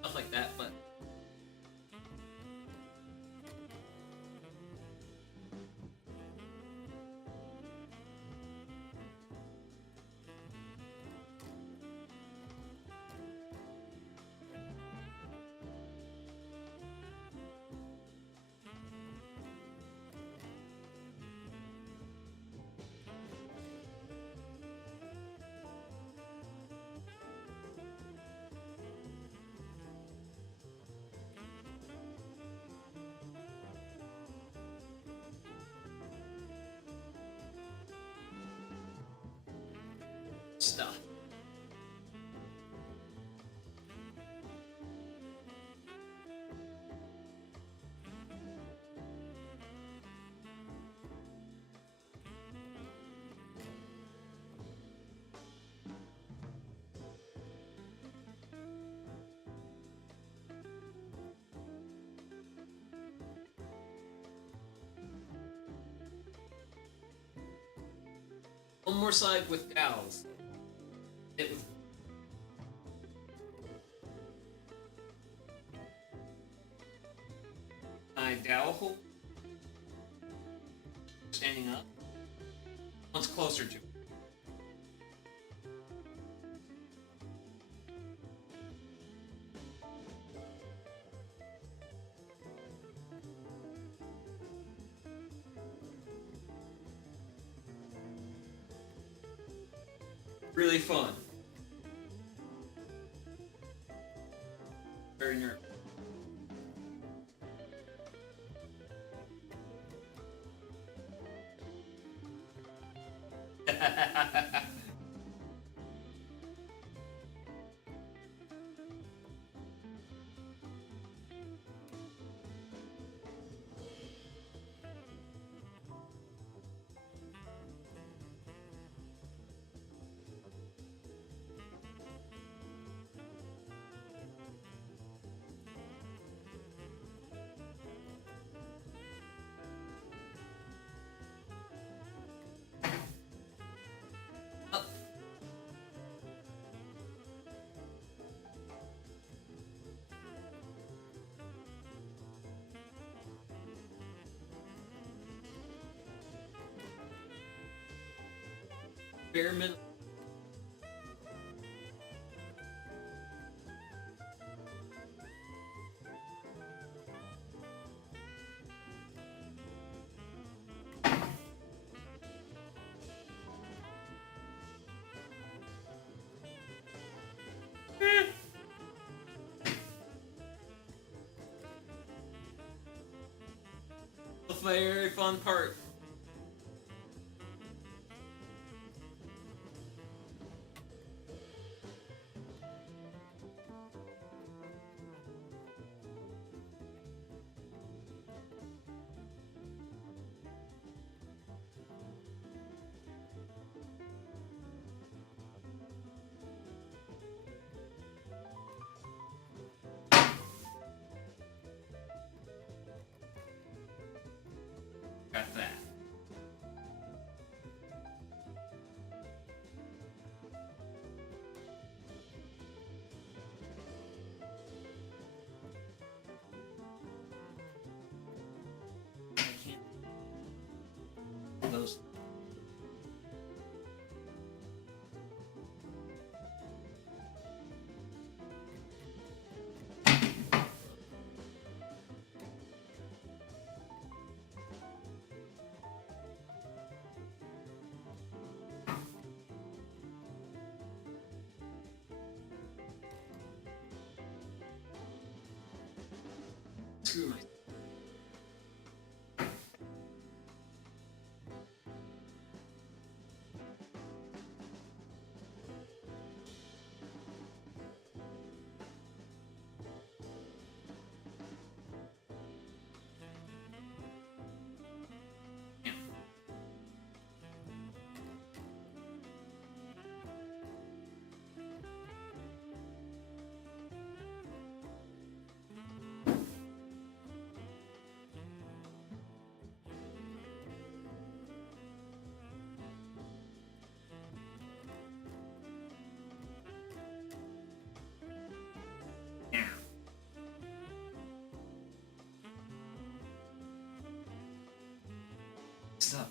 Stuff like that, but stuff. One more side with dowels. It was my dowel hole standing up. One's closer to. Really fun. Very nervous. Bare minimum. very fun part. Got that. I can't. Those. Screw my. Stop.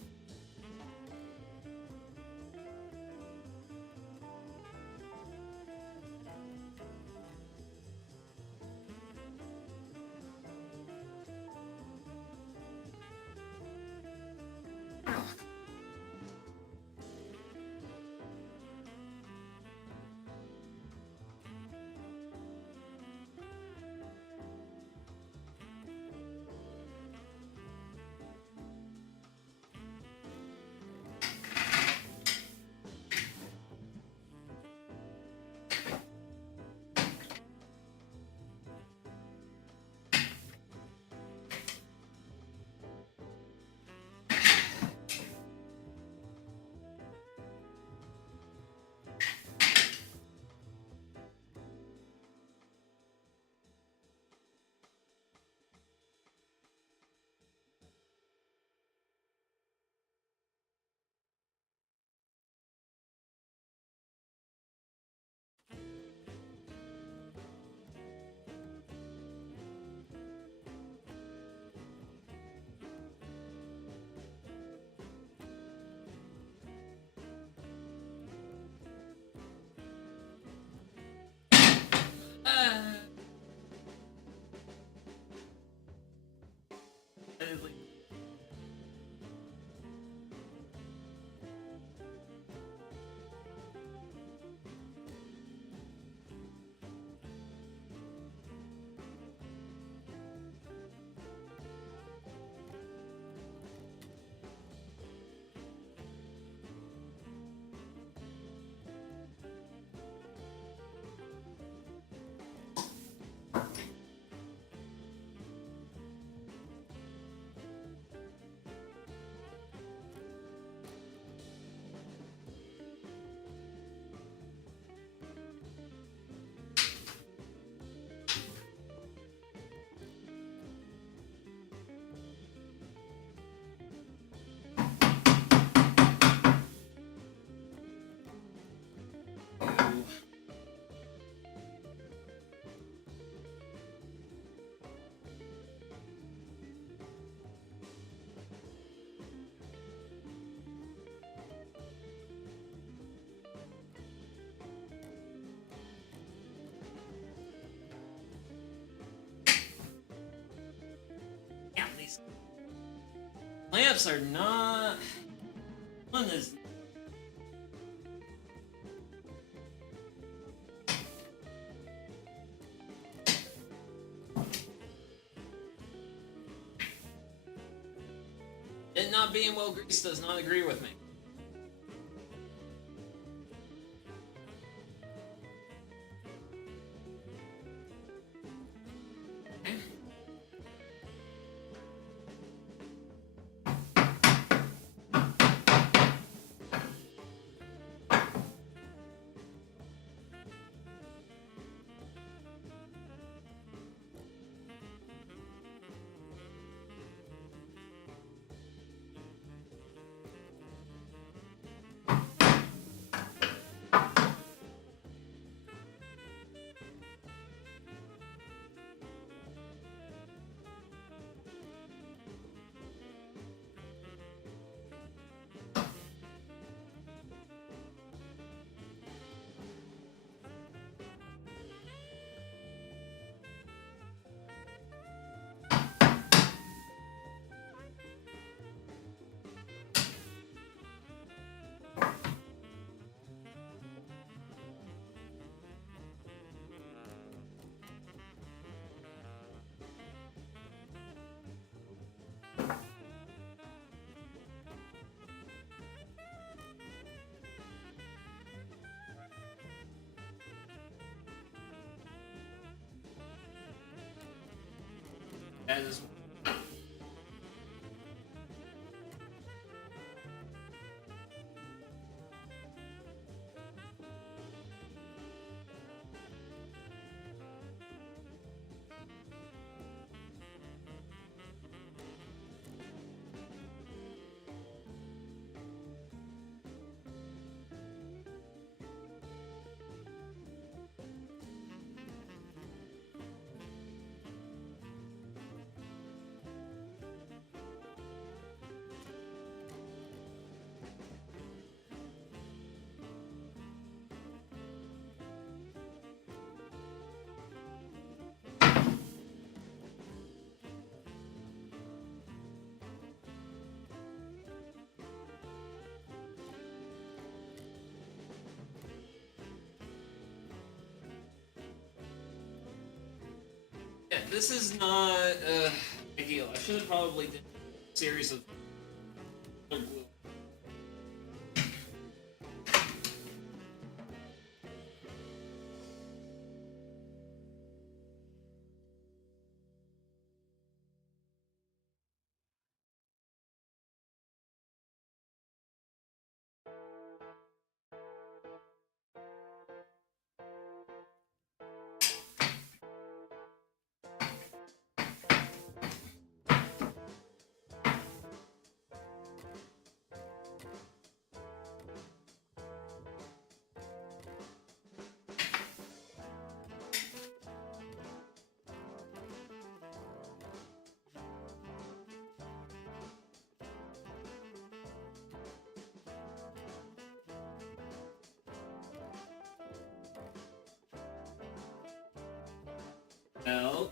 Lamps are not. One is. not being well greased does not agree with me. That is. Yeah, this is not ideal. I should have probably done a series of glue. Well,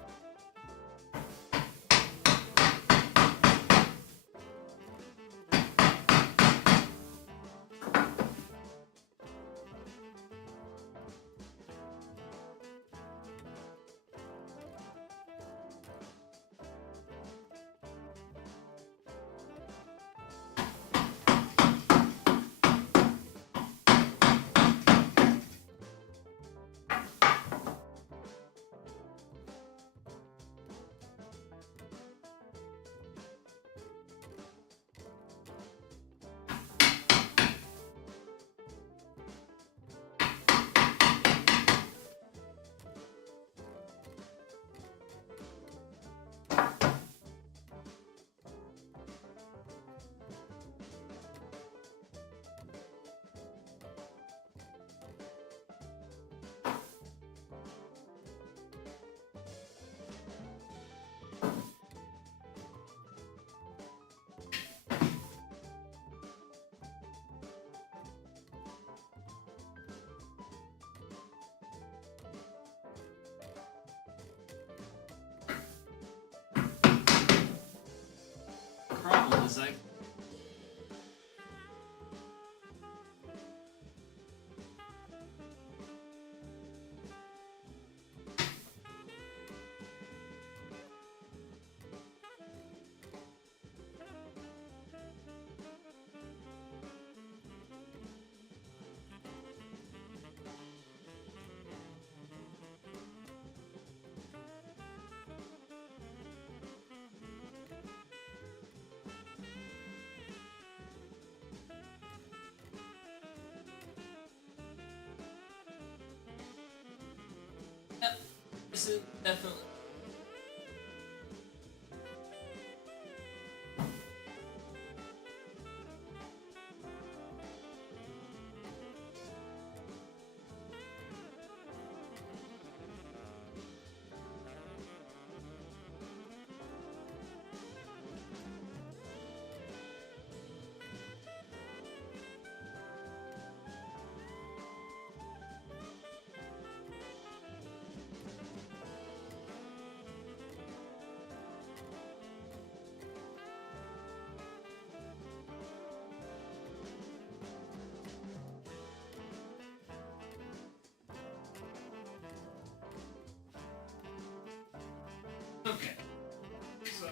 the problem is like. this is definitely... Okay. So...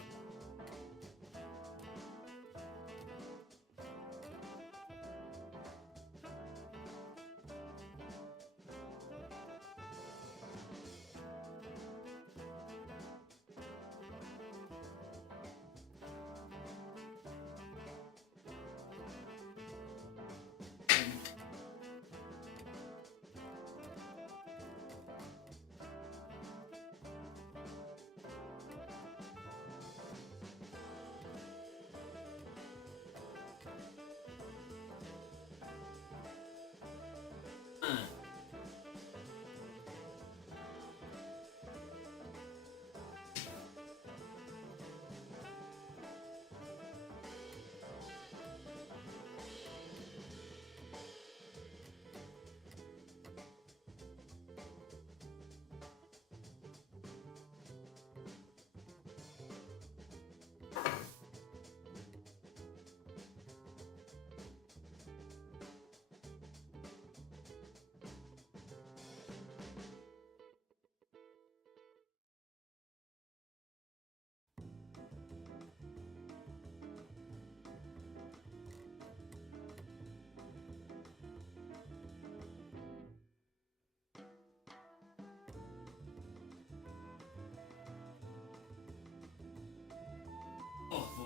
Oh, boy.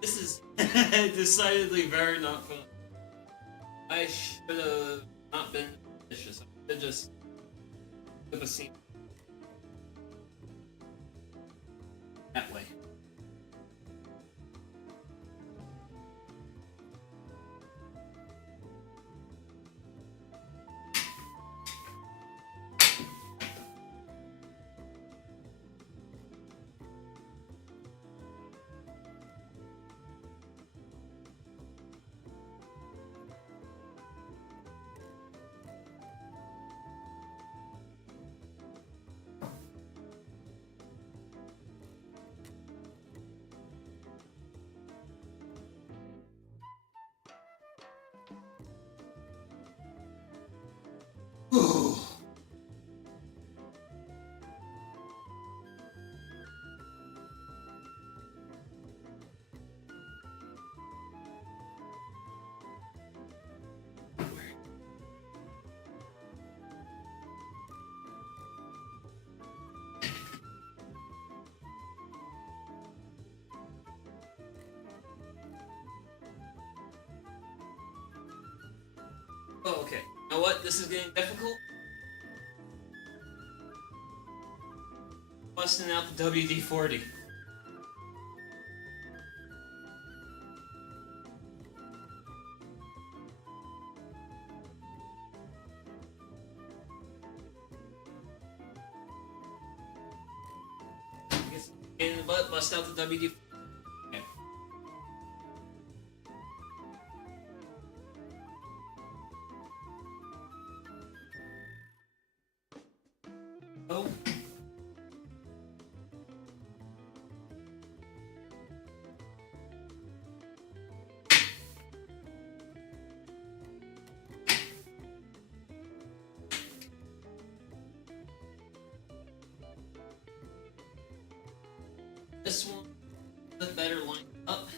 This is decidedly very not fun. I should have not been vicious. I should have just took a scene that way. Oh, okay. You know what? This is getting difficult. Busting out the WD-40. In the butt, bust out the WD-40. Okay. Oh. This one a bit better line up.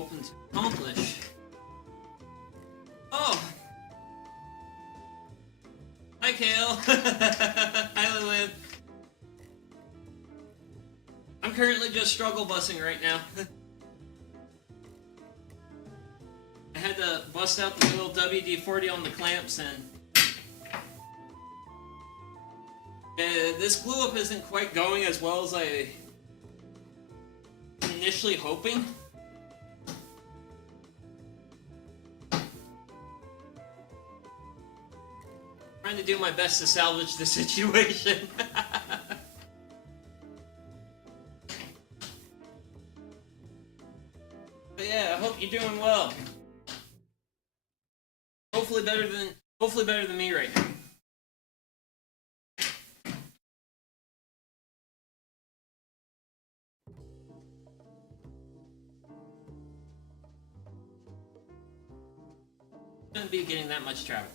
hoping to accomplish. Oh! Hi, Kale! Hi, Lilith! I'm currently just struggle bussing right now. I had to bust out the little WD-40 on the clamps, and this glue up isn't quite going as well as I initially hoping. Trying to do my best to salvage the situation. But yeah, I hope you're doing well. Hopefully better than me right now. Shouldn't be getting that much travel.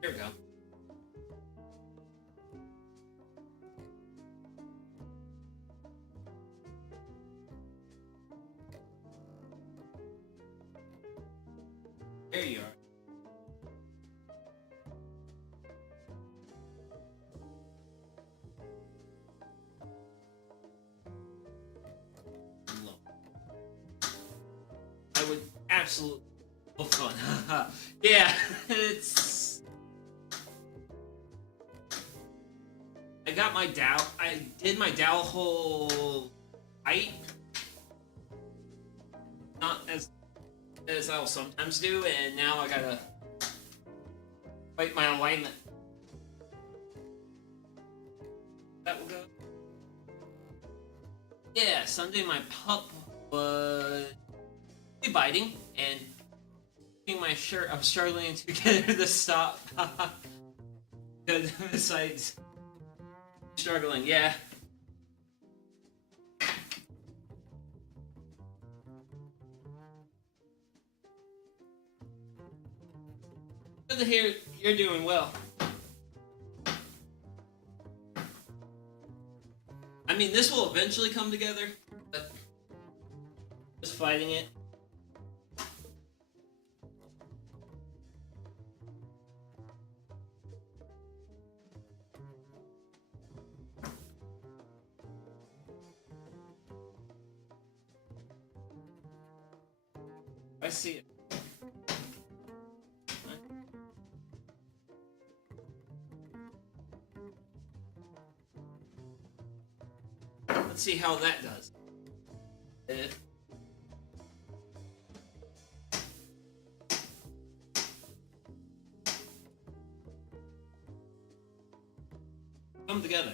Here we go. There you are. I would absolutely love fun. Yeah, it's. I got my dowel. I did my dowel hole height. Not as I'll sometimes do, and now I gotta fight my alignment. That will go. Yeah, Sunday my pup was biting, and in my shirt, I'm struggling to get her to stop. Besides struggling, yeah. Good to hear you're doing well. I mean, this will eventually come together, but just fighting it. I see it. Let's see how that does. Come together.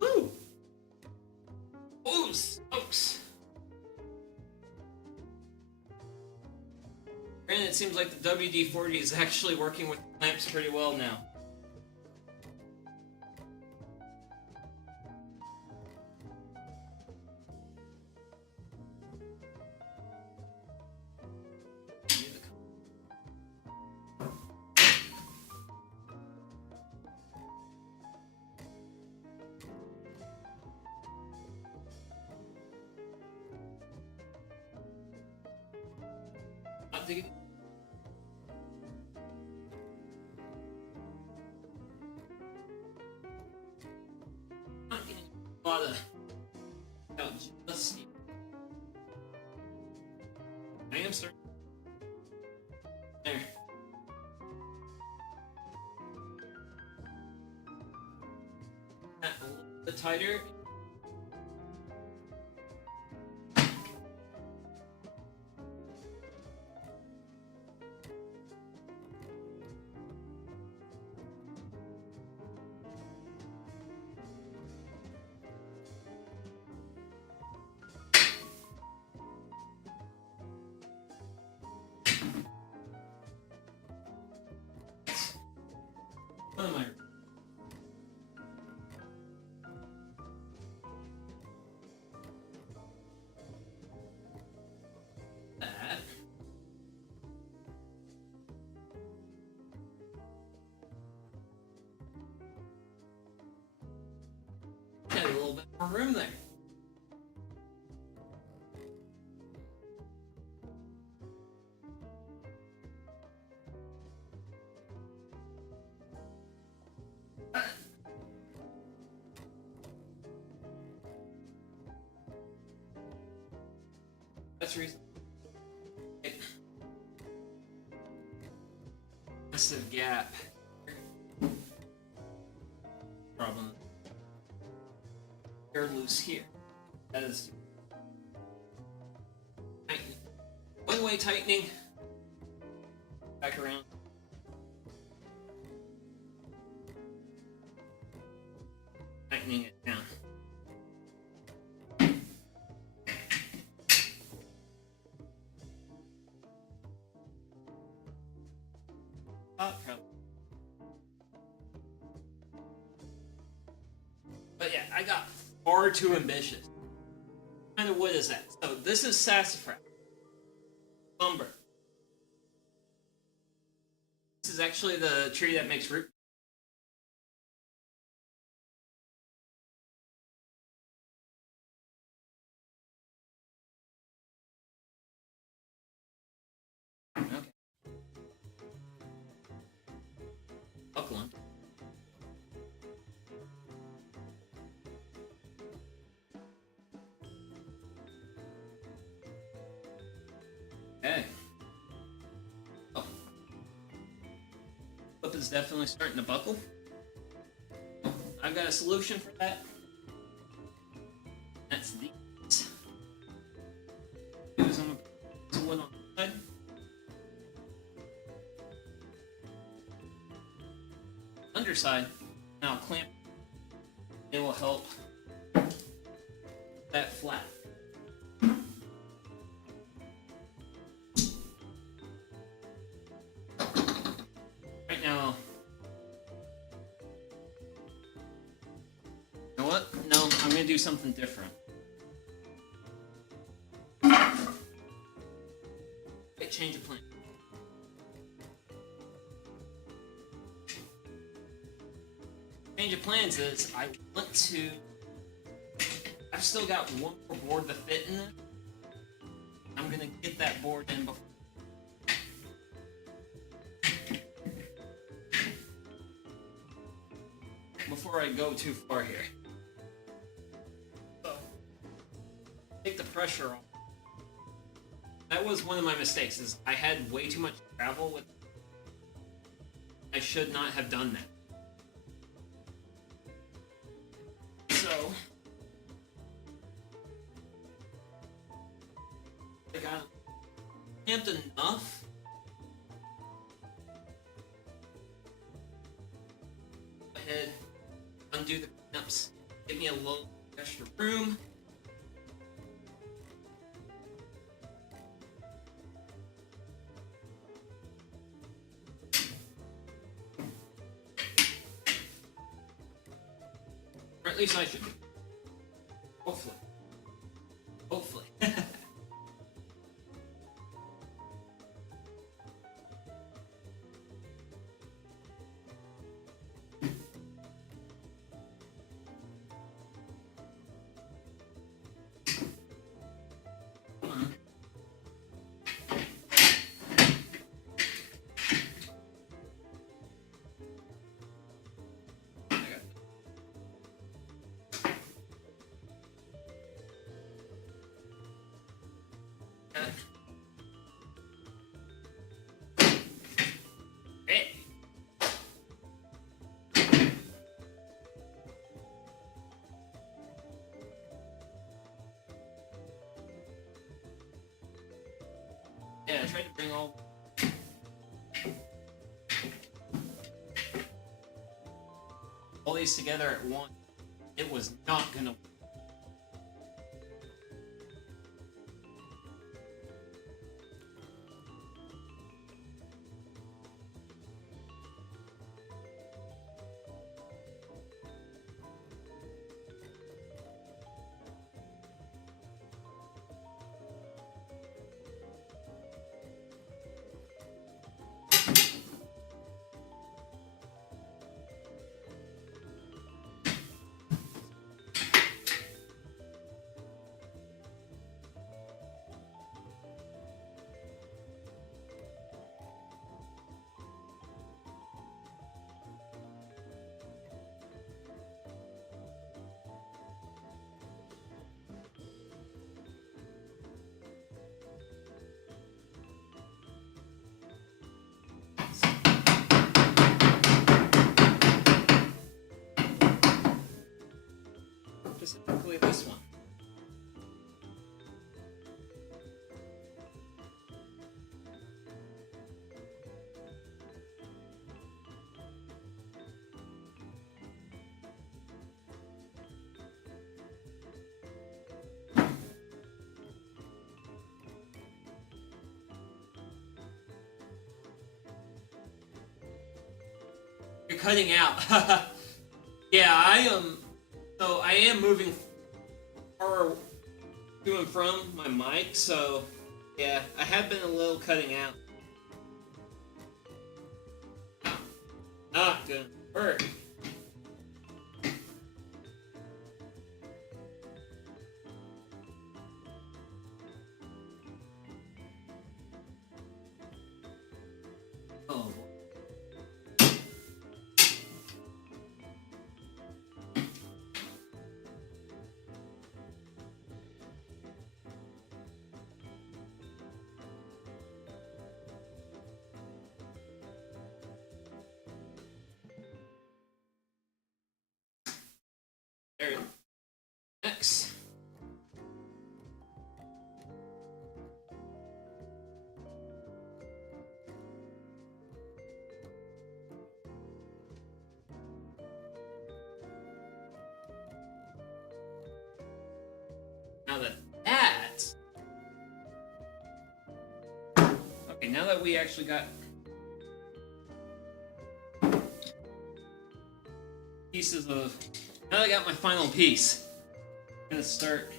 Woo! Oh, smokes! Granted, it seems like the WD-40 is actually working with the clamps pretty well now. Not digging. Not getting a lot of just I am starting. There. That a little bit tighter. What am I? more room there. That's reason. Massive gap. Problem. Air loose here. That is tightening. One-way tightening. Back around. Tightening it down. But yeah, I got far too ambitious. What kind of wood is that? So this is sassafras. Lumber. This is actually the tree that makes root. Okay. Buckland. Okay. Oh. Flip is definitely starting to buckle. I've got a solution for that. That's these. Use them to one on the side. Underside. Now clamp. It will help that flat. Right now. You know what? No, I'm gonna do something different. Change of plan. Change of plans is I want to. I've still got one more board to fit in it. I'm gonna get that board in before I go too far here. So take the pressure off. That was one of my mistakes, is I had way too much travel with. I should not have done that. So I got clamped enough. Go ahead, undo the clamps, give me a little extra room. Or at least I should. Hopefully. Hopefully. Yeah, I tried to bring all these together at once. It was not gonna work. at this one. You're cutting out. Yeah, I am. So I am moving far to and from my mic. So yeah, I have been a little cutting out. Not gonna work. Oh. There it is. Next. Now okay, now that we actually got pieces of, now that I got my final piece, I'm gonna start.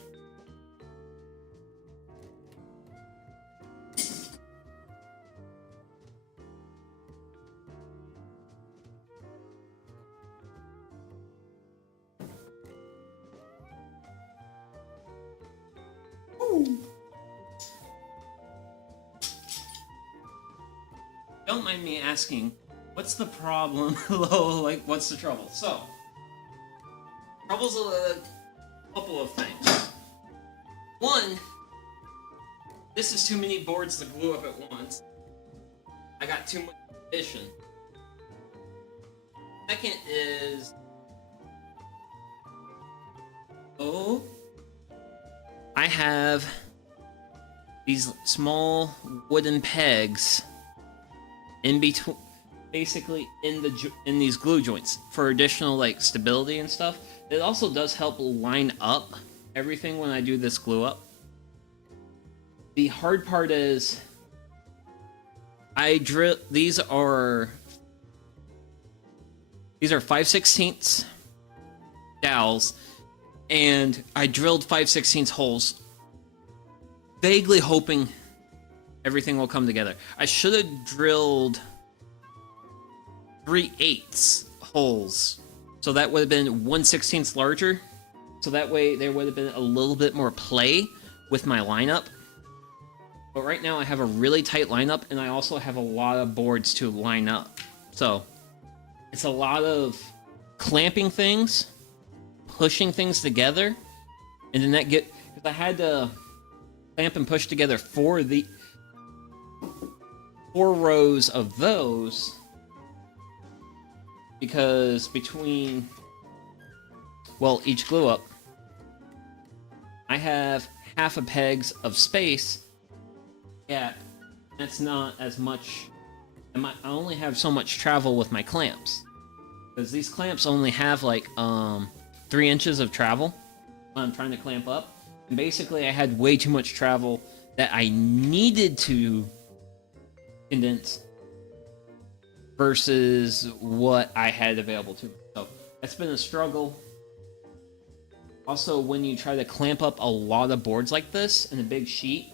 Don't mind me asking, what's the problem? Like, what's the trouble? So, trouble's a couple of things. One, this is too many boards to glue up at once. I got too much addition. Second is, I have these small wooden pegs in between, basically in these glue joints for additional like stability and stuff. It also does help line up everything when I do this glue up. The hard part is these are 5/16 dowels, and I drilled 5/16 holes, vaguely hoping everything will come together. I should have drilled 3/8 holes, so that would have been 1/16 larger. So that way there would have been a little bit more play with my lineup. But right now I have a really tight lineup, and I also have a lot of boards to line up. So it's a lot of clamping things, pushing things together, and then because I had to clamp and push together 4 rows of those, because between, well, each glue up, I have half a pegs of space. Yeah, that's not as much. I only have so much travel with my clamps, because these clamps only have like 3 inches of travel when I'm trying to clamp up, and basically I had way too much travel that I needed to condense versus what I had available to me. So that's been a struggle. Also, when you try to clamp up a lot of boards like this in a big sheet,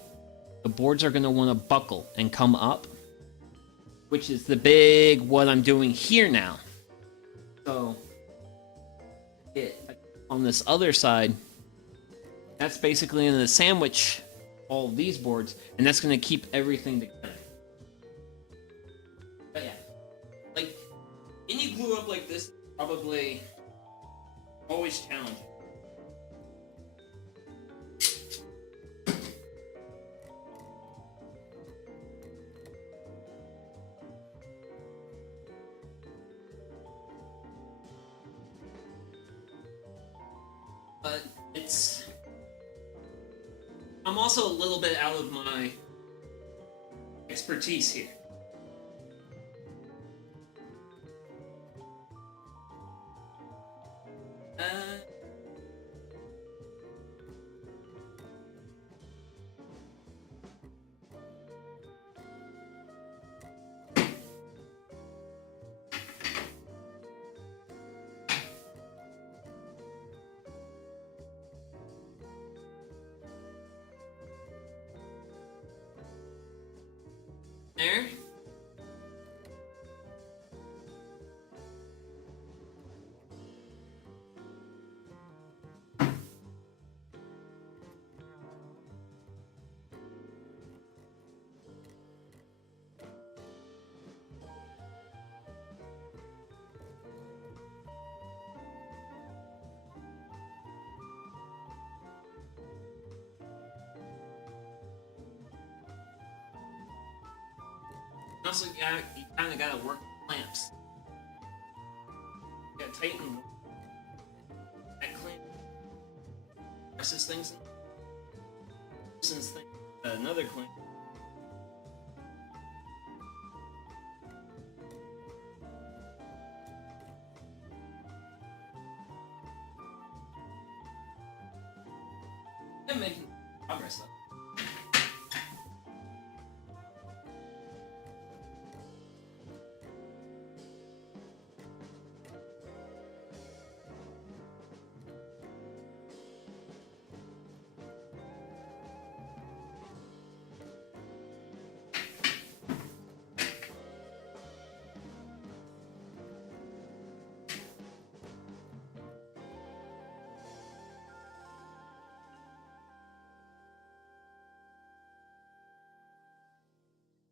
the boards are going to want to buckle and come up, which is what I'm doing here now. So on this other side, that's basically going to sandwich all of these boards, and that's going to keep everything together. But yeah, like, any glue up like this is probably always challenging. But it's... I'm also a little bit out of my expertise here. There. Also, you kind of gotta work the clamps. You gotta tighten that clamp. Presses things. Loosens things. Another clamp. I'm making progress though.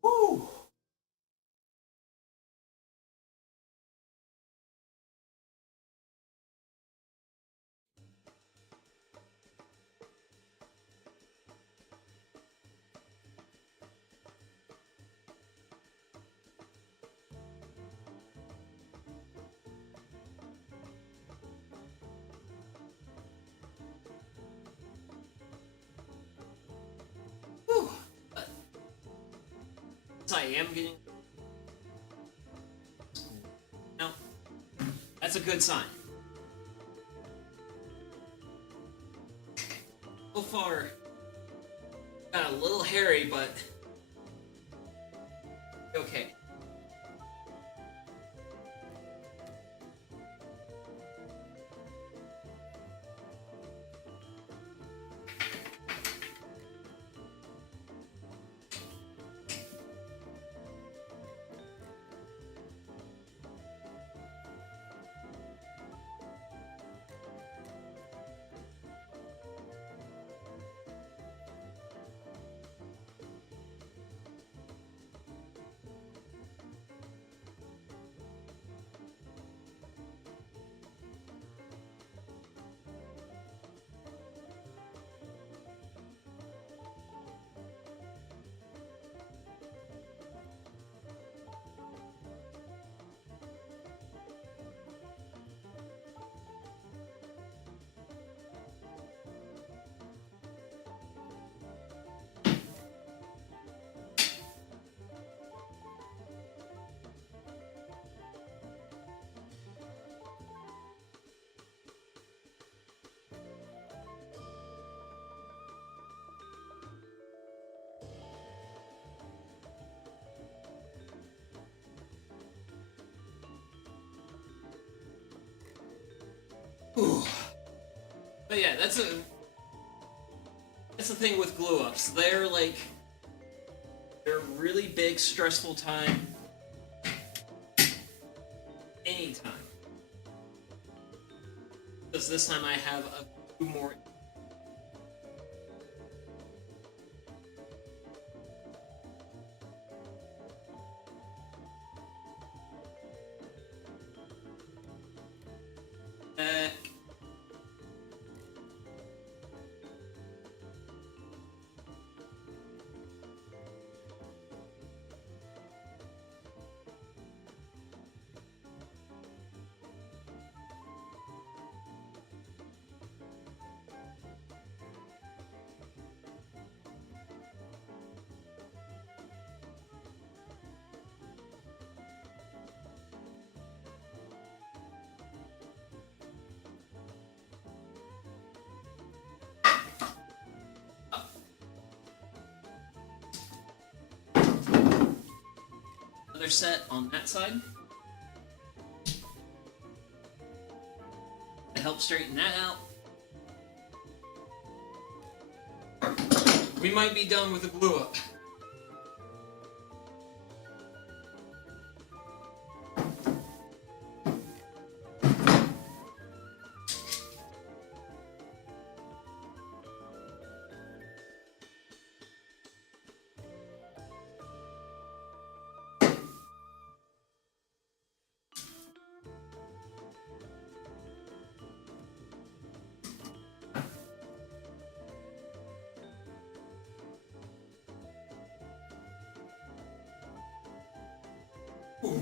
Woo! Whew. So I am getting... No. That's a good sign. So far, got a little hairy, but... okay. Whew. But yeah, that's the thing with glue ups. They're a really big, stressful time. Anytime. Because this time I have a few more. set on that side to help straighten that out. We might be done with the glue up. Ooh.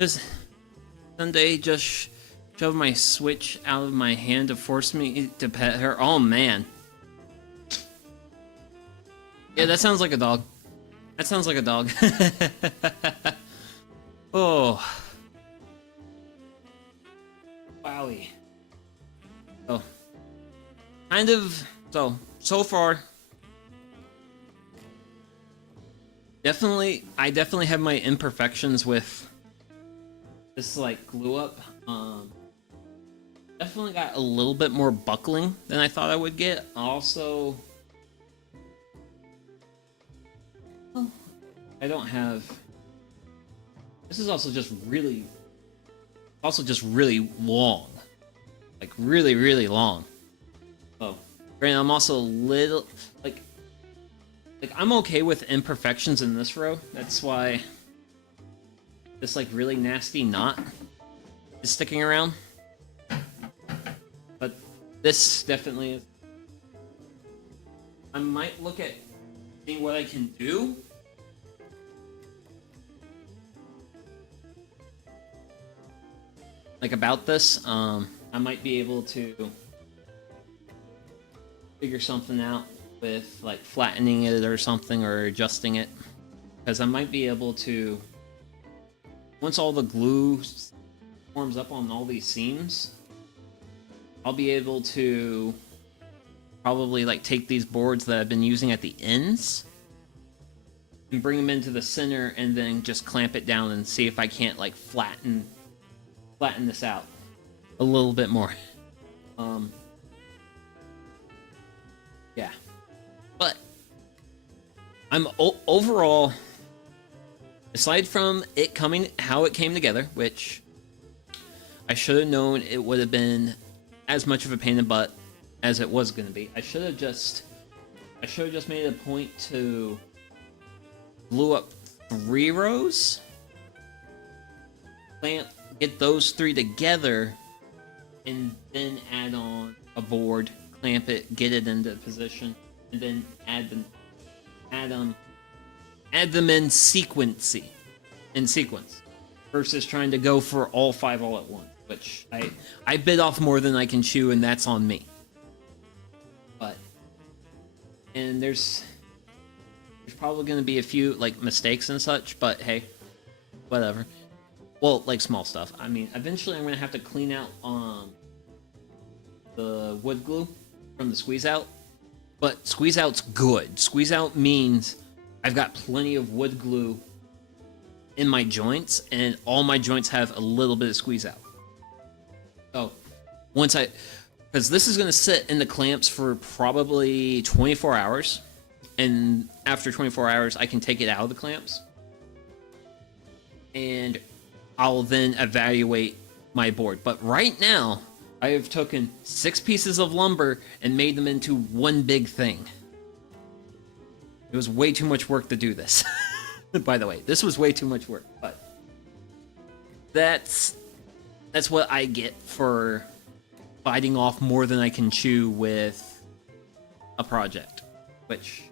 Just Sunday just shoved my Switch out of my hand to force me to pet her. Oh man. Yeah, that sounds like a dog. That sounds like a dog. Oh. Wowie. Oh. Kind of, so far. I definitely have my imperfections with this, like, glue up. Definitely got a little bit more buckling than I thought I would get. Also, well, I don't have. This is also just really long, like really long. Oh, granted, I'm also a little like I'm okay with imperfections in this row. That's why this like really nasty knot is sticking around. But this definitely is. I might look at seeing what I can do. Like about this, I might be able to figure something out with like flattening it or something, or adjusting it, because I might be able to, once all the glue forms up on all these seams, I'll be able to probably like take these boards that I've been using at the ends and bring them into the center, and then just clamp it down and see if I can't like flatten this out a little bit more. Yeah, but I'm overall, aside from it coming how it came together, which I should have known it would have been as much of a pain in the butt as it was going to be. I should have just made it a point to glue up 3 rows, get those 3 together, and then add on a board, clamp it, get it into position, and then add add them in sequence versus trying to go for all 5 all at once, which I bit off more than I can chew, and that's on me. But and there's probably going to be a few like mistakes and such, but hey, whatever. Well, like small stuff. I mean, eventually I'm going to have to clean out the wood glue from the squeeze out, but squeeze out's good. Squeeze out means I've got plenty of wood glue in my joints, and all my joints have a little bit of squeeze out. So once because this is going to sit in the clamps for probably 24 hours, and after 24 hours I can take it out of the clamps, and I'll then evaluate my board. But right now I have taken 6 pieces of lumber and made them into one big thing. It was way too much work to do this. By the way, this was way too much work, but that's what I get for biting off more than I can chew with a project, which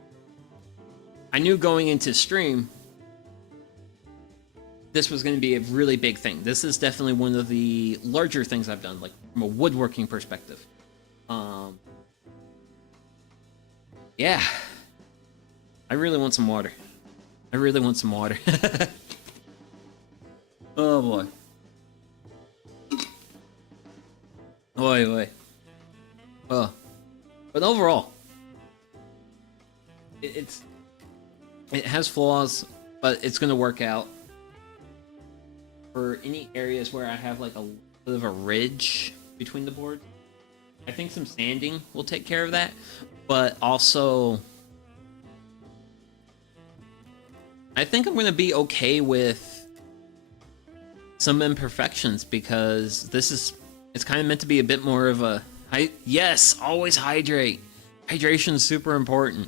I knew going into stream this was going to be a really big thing. This is definitely one of the larger things I've done, like from a woodworking perspective. Yeah. I really want some water. I really want some water. Oh boy. Oi, oi. Oh. But overall, it has flaws, but it's gonna work out. For any areas where I have like a bit of a ridge between the boards, I think some sanding will take care of that. But also, I think I'm gonna be okay with some imperfections, because it's kind of meant to be a bit more of a yes, always hydrate. Hydration is super important.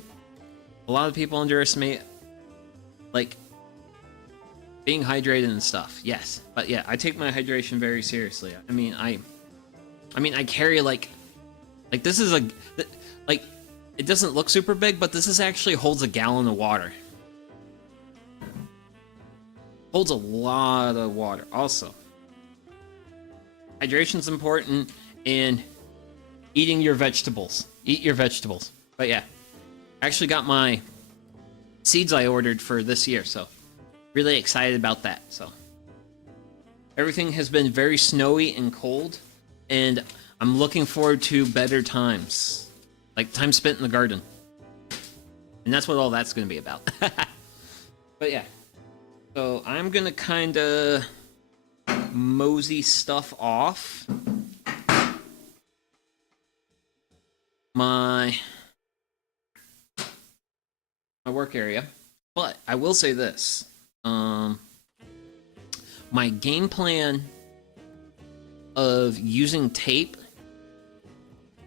A lot of people underestimate like being hydrated and stuff. Yes, but yeah, I take my hydration very seriously. I mean, I carry like this is like it doesn't look super big, but this actually holds a gallon of water. Holds a lot of water. Also, hydration's important, and eating your vegetables. Eat your vegetables. But yeah, I actually got my seeds I ordered for this year, so really excited about that. So everything has been very snowy and cold, and I'm looking forward to better times, like time spent in the garden, and that's what all that's going to be about. But yeah, so I'm gonna kind of mosey stuff off my work area, but I will say this. My game plan of using tape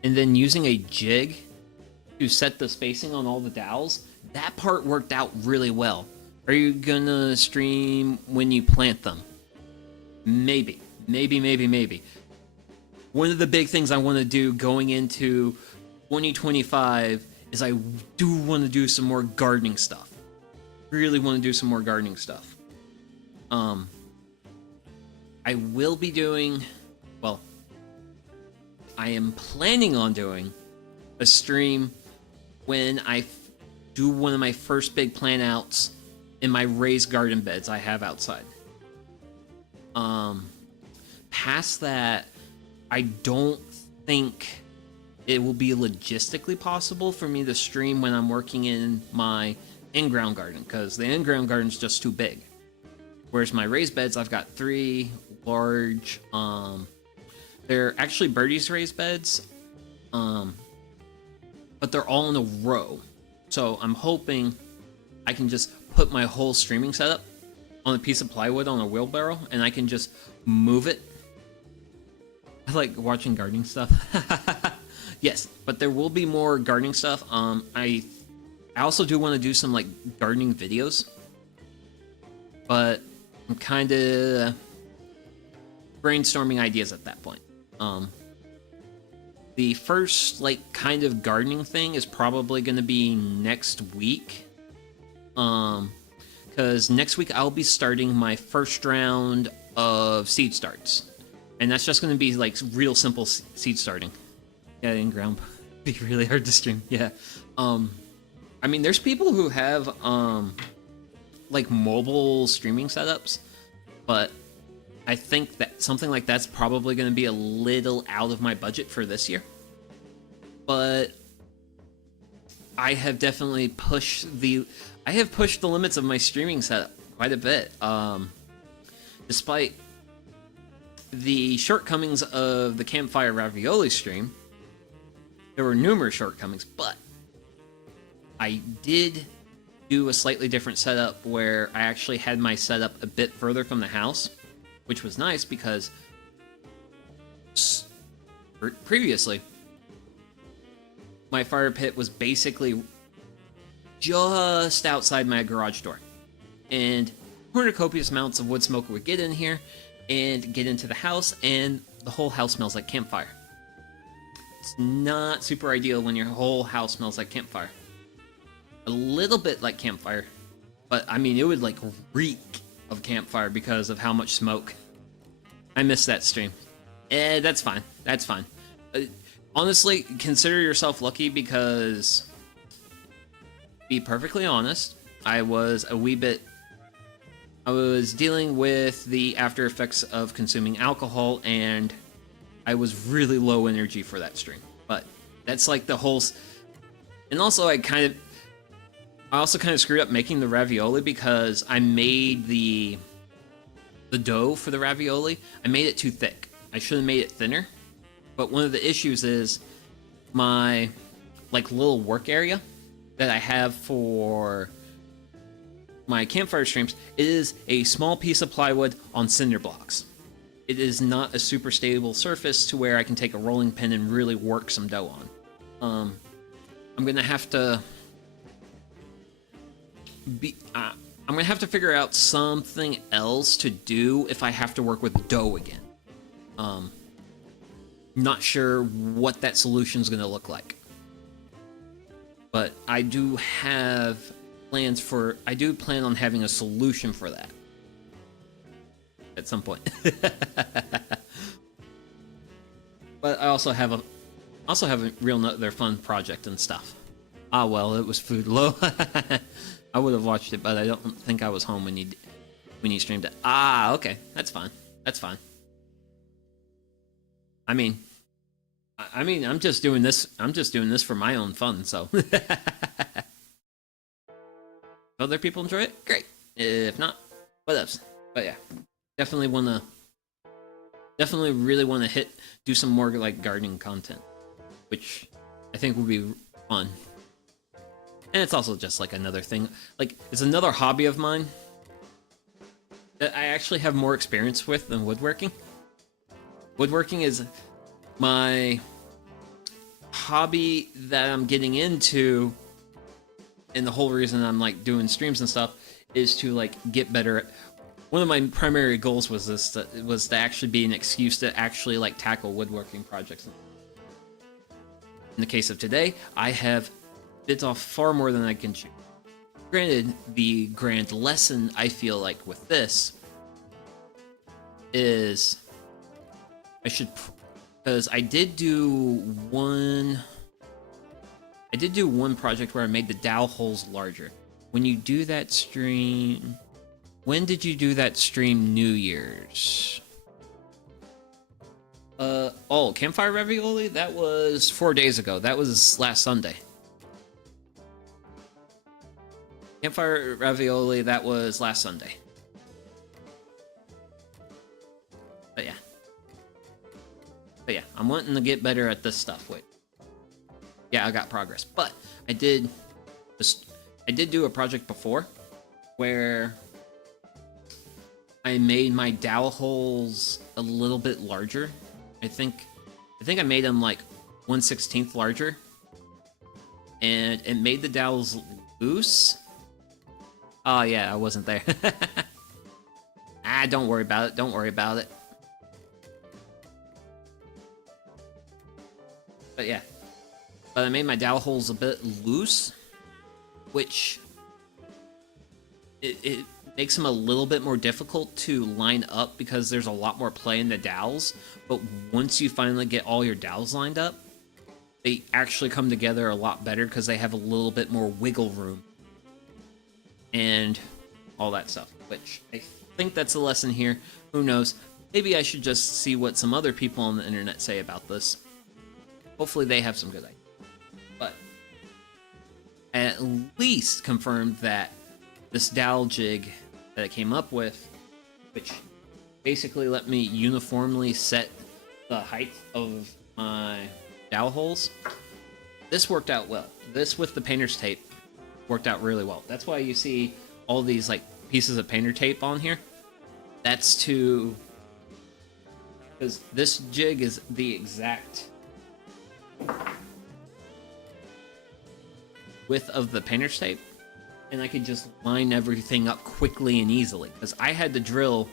and then using a jig to set the spacing on all the dowels, that part worked out really well. Are you gonna stream when you plant them? Maybe. One of the big things I want to do going into 2025 is I do want to do some more gardening stuff. Really want to do some more gardening stuff. I will be doing, well, I am planning on doing a stream when I do one of my first big plant outs in my raised garden beds I have outside. Past that, I don't think it will be logistically possible for me to stream when I'm working in my in-ground garden, because the in-ground garden is just too big. Whereas my raised beds, I've got 3 large, they're actually Birdie's raised beds, but they're all in a row. So I'm hoping I can just put my whole streaming setup on a piece of plywood on a wheelbarrow, and I can just move it. I like watching gardening stuff. Yes, but there will be more gardening stuff. I also do want to do some like gardening videos, but I'm kind of brainstorming ideas at that point. The first like kind of gardening thing is probably going to be next week. because next week I'll be starting my first round of seed starts, and that's just going to be like real simple seed starting. Yeah, in ground be really hard to stream. Yeah, I mean, there's people who have like mobile streaming setups, but I think that something like that's probably going to be a little out of my budget for this year. But I have definitely pushed the limits of my streaming setup quite a bit. Despite the shortcomings of the Campfire Ravioli stream, there were numerous shortcomings, but I did do a slightly different setup where I actually had my setup a bit further from the house, which was nice because previously my fire pit was basically just outside my garage door, and cornucopious amounts of wood smoke would get in here and get into the house, and the whole house smells like campfire. It's not super ideal when your whole house smells like campfire. A little bit like campfire, but I mean, it would like reek of campfire because of how much smoke. I missed that stream. That's fine. That's fine. Honestly, consider yourself lucky because, to be perfectly honest, I was dealing with the after effects of consuming alcohol, and I was really low energy for that stream. But that's like the whole... And also, I also kind of screwed up making the ravioli because I made the dough for the ravioli. I made it too thick. I should have made it thinner. But one of the issues is my like little work area that I have for my campfire streams. It is a small piece of plywood on cinder blocks. It is not a super stable surface to where I can take a rolling pin and really work some dough on. I'm gonna have to I'm gonna have to figure out something else to do if I have to work with dough again. Not sure what that solution is gonna look like, but I do have plans for. I do plan on having a solution for that at some point. But I also have a real other fun project and stuff. Ah, well, it was food low. I would have watched it, but I don't think I was home when you streamed it. Ah, okay, that's fine. That's fine. I mean, I'm just doing this. I'm just doing this for my own fun. So, other people enjoy it, great. If not, what else? But yeah, definitely really want to do some more like gardening content, which I think would be fun. And it's also just like another thing, like it's another hobby of mine that I actually have more experience with than woodworking. Woodworking is my hobby that I'm getting into, and the whole reason I'm like doing streams and stuff is to like get better at. One of my primary goals was to actually be an excuse to actually like tackle woodworking projects. In the case of today, I have bit off far more than I can chew. Granted, the grand lesson I feel like with this is because I did do one project where I made the dowel holes larger. When you do that stream, when did you do that stream? New Year's. Campfire Ravioli? That was 4 days ago. That was last Sunday. Campfire Ravioli, that was last Sunday. But yeah, I'm wanting to get better at this stuff. Wait. Yeah, I got progress. But I did do a project before where I made my dowel holes a little bit larger. I think I made them like 1/16 larger, and it made the dowels loose. Oh yeah, I wasn't there. Don't worry about it. Don't worry about it. But yeah, I made my dowel holes a bit loose, which it makes them a little bit more difficult to line up because there's a lot more play in the dowels. But once you finally get all your dowels lined up, they actually come together a lot better because they have a little bit more wiggle room and all that stuff, which I think that's a lesson here. Who knows? Maybe I should just see what some other people on the internet say about this. Hopefully they have some good ideas. But at least confirmed that this dowel jig that I came up with, which basically let me uniformly set the height of my dowel holes, this worked out well. This with the painter's tape worked out really well. That's why you see all these like pieces of painter tape on here. That's to, because this jig is the exact width of the painter's tape, and I could just line everything up quickly and easily, because I had to drill,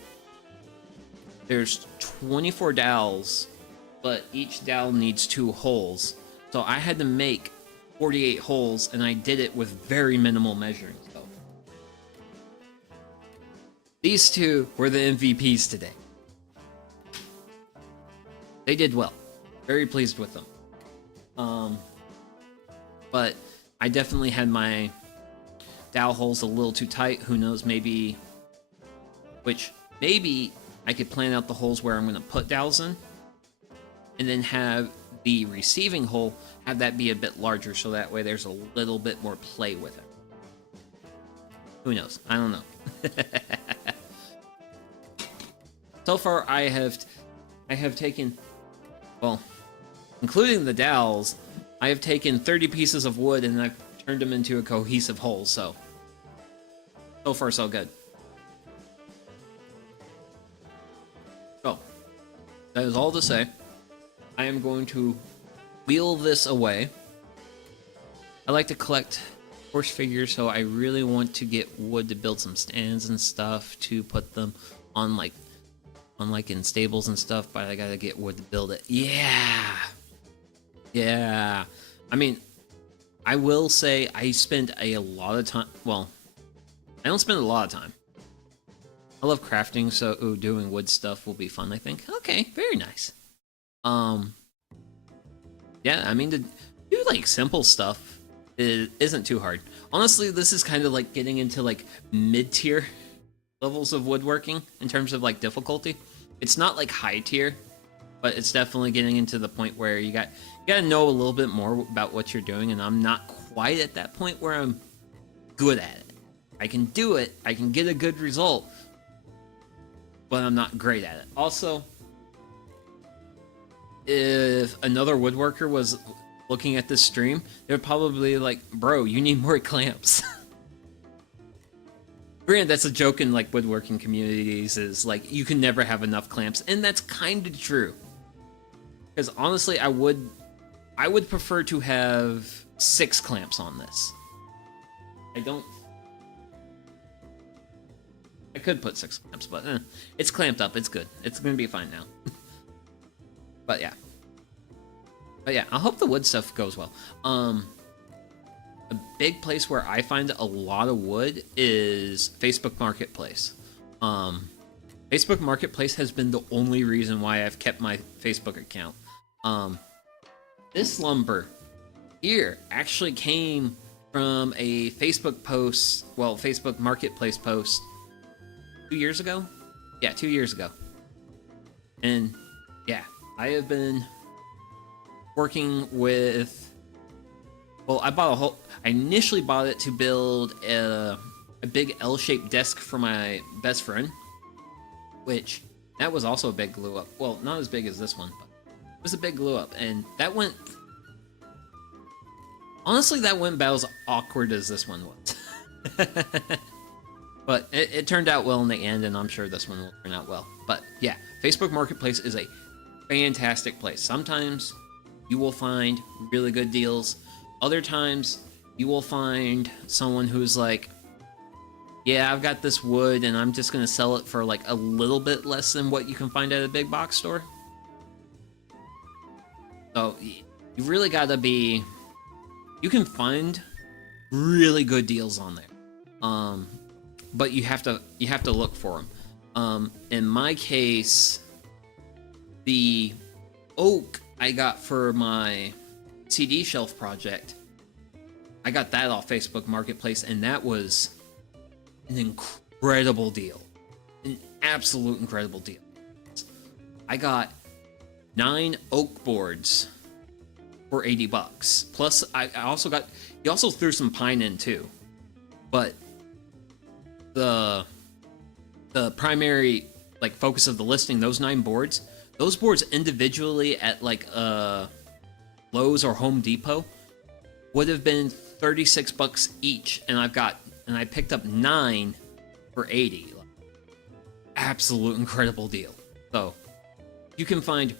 there's 24 dowels, but each dowel needs 2 holes, so I had to make 48 holes, and I did it with very minimal measuring. So these two were the MVPs today. They did well. Very pleased with them. But I definitely had my dowel holes a little too tight. Who knows, maybe I could plan out the holes where I'm going to put dowels in, and then have the receiving hole, have that be a bit larger, so that way there's a little bit more play with it. Who knows? I don't know. So far, I have taken, well, including the dowels, I have taken 30 pieces of wood and I've turned them into a cohesive whole, so far so good. So, that is all to say. I am going to wheel this away. I like to collect horse figures, so I really want to get wood to build some stands and stuff to put them on like in stables and stuff, but I gotta get wood to build it. Yeah. I mean, I will say I spend a lot of time, well, I don't spend a lot of time. I love crafting, so doing wood stuff will be fun, I think. Okay, very nice. Yeah, I mean, to do like simple stuff isn't too hard. Honestly, this is kind of like getting into like mid-tier levels of woodworking in terms of like difficulty. It's not like high tier, but it's definitely getting into the point where you gotta know a little bit more about what you're doing, and I'm not quite at that point where I'm good at it. I can do it, I can get a good result, but I'm not great at it. Also, if another woodworker was looking at this stream, they're probably like, bro, you need more clamps. Granted, that's a joke in like woodworking communities, is like you can never have enough clamps, and that's kind of true. Because honestly, I would prefer to have 6 clamps on this. I could put 6 clamps, but it's clamped up. It's good. It's gonna be fine now. But yeah, I hope the wood stuff goes well. A big place where I find a lot of wood is Facebook Marketplace. Facebook Marketplace has been the only reason why I've kept my Facebook account. This lumber here actually came from a Facebook post, well, Facebook Marketplace post 2 years ago? Yeah, 2 years ago. And yeah, I have been working with, well, I initially bought it to build a big L-shaped desk for my best friend, which that was also a big glue up. Well, not as big as this one, but it was a big glue up, and that went, honestly, that went about as awkward as this one was. But it turned out well in the end, and I'm sure this one will turn out well. But yeah, Facebook Marketplace is a fantastic place. Sometimes you will find really good deals. Other times you will find someone who's like, yeah, I've got this wood and I'm just gonna sell it for like a little bit less than what you can find at a big box store. So you really gotta be, you can find really good deals on there. but you have to look for them. In my case, the oak I got for my CD shelf project, I got that off Facebook Marketplace, and that was an incredible deal. An absolute incredible deal. I got 9 oak boards for $80. Plus, I also got, he also threw some pine in too. But the primary like focus of the listing, those 9 boards, those boards individually at like Lowe's or Home Depot would have been $36 each, and I picked up 9 for 80. Absolute incredible deal. So you can find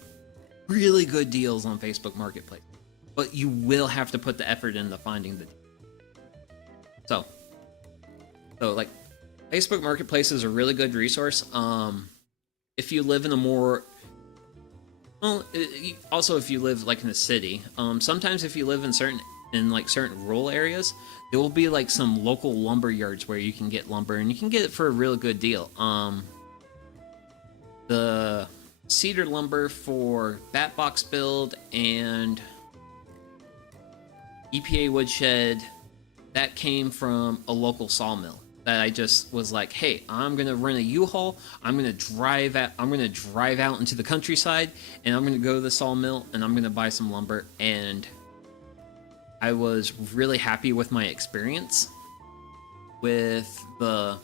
really good deals on Facebook Marketplace, but you will have to put the effort into finding the deal. So like Facebook Marketplace is a really good resource. If you live in a more also if you live like in a city, sometimes if you live in certain rural areas, there will be like some local lumber yards where you can get lumber, and you can get it for a really good deal. The cedar lumber for Bat Box build and EPA woodshed, that came from a local sawmill that I just was like, hey, I'm gonna rent a U-Haul, I'm gonna drive out into the countryside, and I'm gonna go to the sawmill and I'm gonna buy some lumber. And I was really happy with my experience with the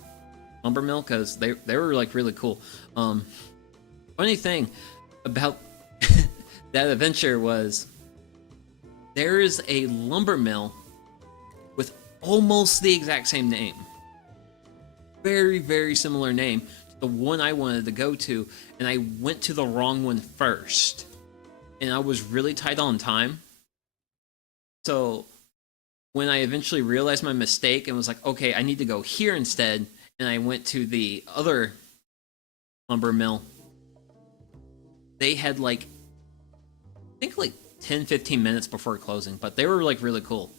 lumber mill, because they were like really cool. Funny thing about that adventure was there is a lumber mill with almost the exact same name. Very, very similar name to the one I wanted to go to, and I went to the wrong one first. And I was really tight on time. So when I eventually realized my mistake and was like, okay, I need to go here instead, and I went to the other lumber mill, they had like, I think like 10-15 minutes before closing, but they were like really cool.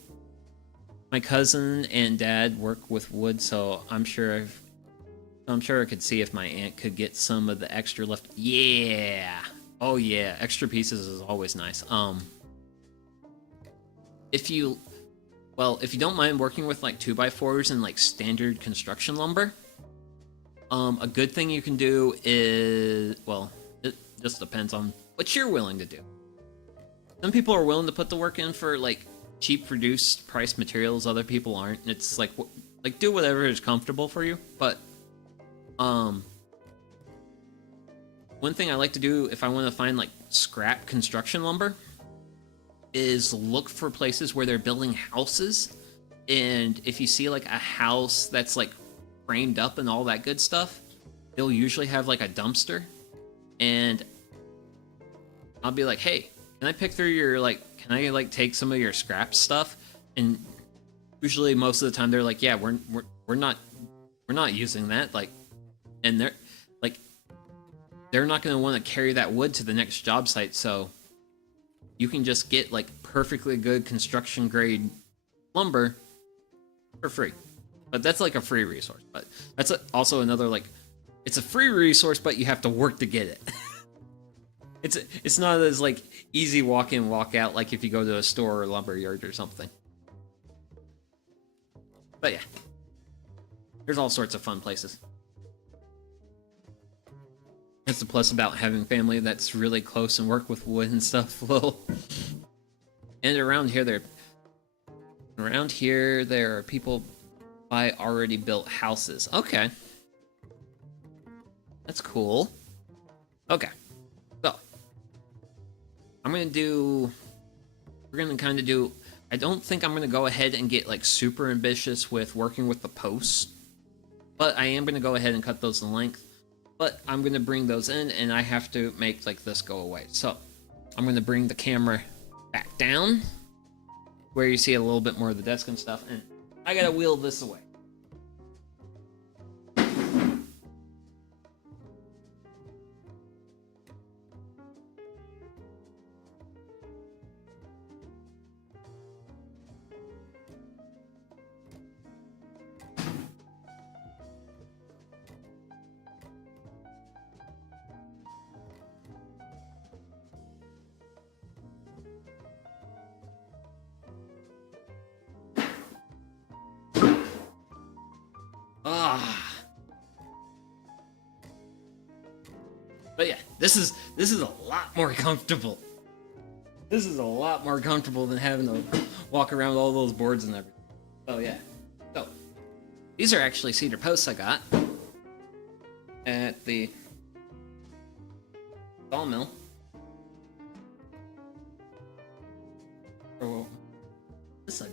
My cousin and dad work with wood, so I'm sure I could see if my aunt could get some of the extra left. Yeah. Oh yeah, extra pieces is always nice. If you don't mind working with like 2x4s and like standard construction lumber, a good thing you can do is, well, it just depends on what you're willing to do. Some people are willing to put the work in for like cheap reduced price materials, other people aren't. It's like do whatever is comfortable for you. But one thing I like to do if I want to find like scrap construction lumber is look for places where they're building houses. And if you see like a house that's like framed up and all that good stuff, they'll usually have like a dumpster, and I'll be like, hey, can I pick through your can I like take some of your scrap stuff? And usually most of the time they're like, yeah, we're not using that, like, and they're not going to want to carry that wood to the next job site, so you can just get like perfectly good construction grade lumber for free. But that's like a free resource. But that's also another, like, it's a free resource, but you have to work to get it. It's not as like easy walk in, walk out like if you go to a store or lumber yard or something. But yeah, there's all sorts of fun places. That's the plus about having family that's really close and work with wood and stuff. Well, and around here there are people buy already built houses. Okay, that's cool. Okay, so we're gonna kind of do. I don't think I'm gonna go ahead and get like super ambitious with working with the posts, but I am gonna go ahead and cut those in length. But I'm going to bring those in, and I have to make like this go away. So I'm going to bring the camera back down where you see a little bit more of the desk and stuff, and I got to wheel this away. Ah. But yeah, this is a lot more comfortable. This is a lot more comfortable than having to walk around all those boards and everything. Oh yeah. So these are actually cedar posts I got at the sawmill. Oh, this side.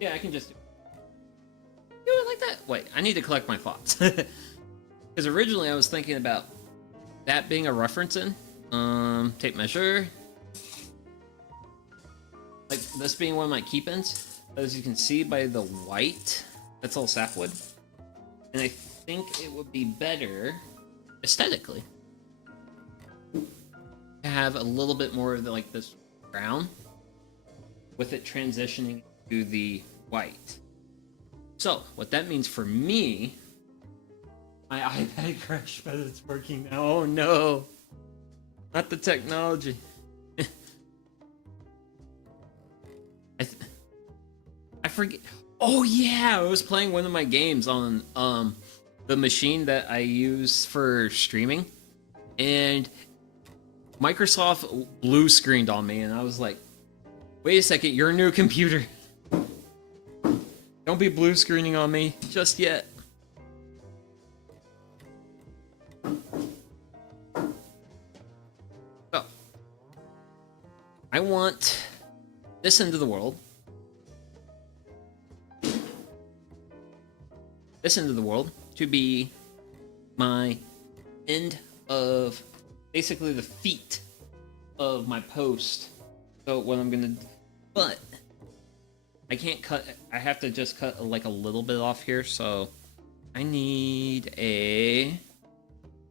Yeah, I can just do it like that. Wait, I need to collect my thoughts. Because originally I was thinking about that being a reference in. Tape measure. Like this being one of my keep-ins. As you can see by the white, that's all sapwood. And I think it would be better, aesthetically, to have a little bit more of the, like this brown, with it transitioning to the white. So, what that means for me, my iPad crashed, but it's working now. Oh no, not the technology. I forget. Oh yeah, I was playing one of my games on the machine that I use for streaming, and Microsoft blue screened on me, and I was like, wait a second, your new computer. Don't be blue screening on me just yet. So, I want this end of the world. This end of the world to be my end of basically the feet of my post. So what I'm gonna, but I can't cut, I have to just cut like a little bit off here, so I need a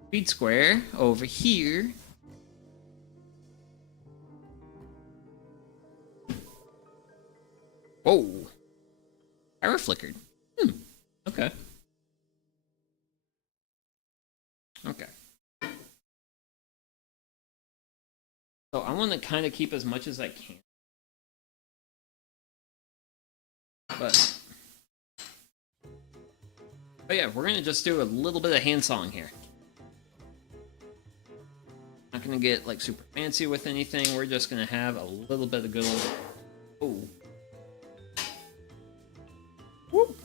feed square over here. Whoa, power flickered. Okay. Okay. So I want to kind of keep as much as I can. But yeah, we're going to just do a little bit of hand sawing here. Not going to get like super fancy with anything. We're just going to have a little bit of good old... Oh. Woo.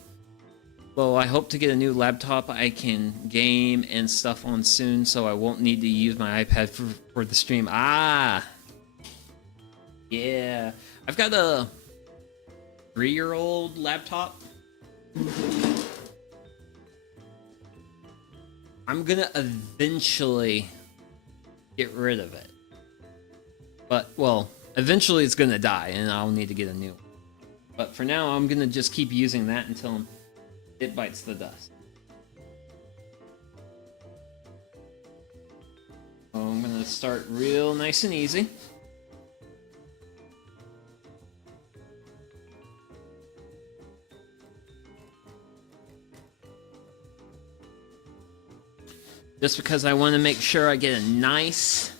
Well, I hope to get a new laptop I can game and stuff on soon, so I won't need to use my iPad for the stream. Ah! Yeah. I've got a 3-year-old laptop. I'm gonna eventually get rid of it. But, well, eventually it's gonna die, and I'll need to get a new one. But for now, I'm gonna just keep using that until it bites the dust. So I'm gonna start real nice and easy. Just because I want to make sure I get a nice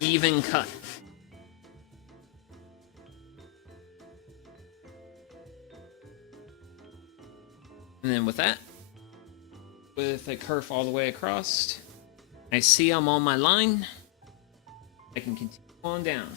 even cut. And then with that, with a curve all the way across, I see I'm on my line. I can continue on down.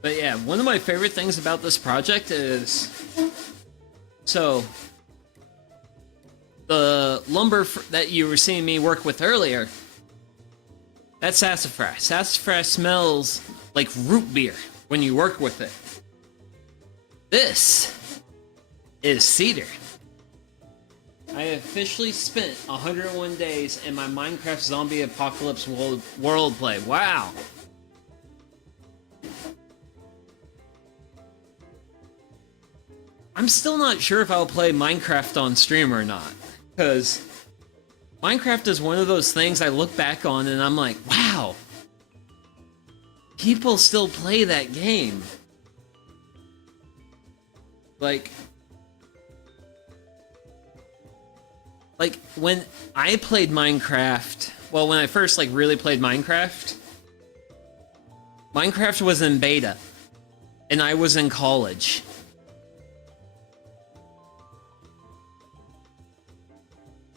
But yeah, one of my favorite things about this project is, so the lumber that you were seeing me work with earlier, that's sassafras. Sassafras smells like root beer when you work with it. This is Cedar. I officially spent 101 days in my Minecraft Zombie Apocalypse world play. Wow. I'm still not sure if I'll play Minecraft on stream or not, because Minecraft is one of those things I look back on and I'm like, wow, people still play that game. Like when I played Minecraft, well, when I first like really played Minecraft was in beta and I was in college.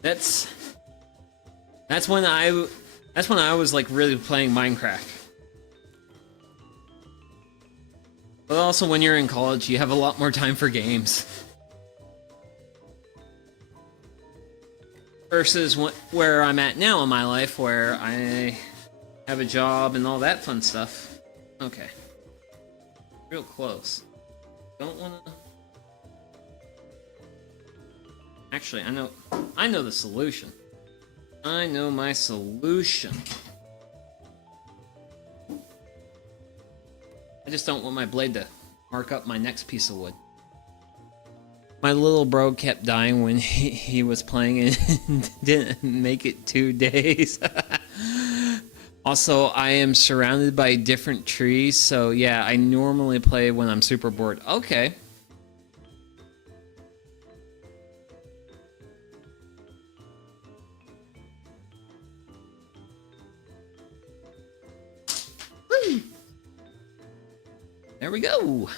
That's when I was like really playing Minecraft. But also when you're in college, you have a lot more time for games. Versus where I'm at now in my life, where I have a job and all that fun stuff. Okay. Real close. Don't wanna... Actually, I know the solution. I know my solution. I just don't want my blade to mark up my next piece of wood. My little bro kept dying when he was playing and didn't make it 2 days. Also, I am surrounded by different trees, so yeah, I normally play when I'm super bored. Okay. Woo. There we go.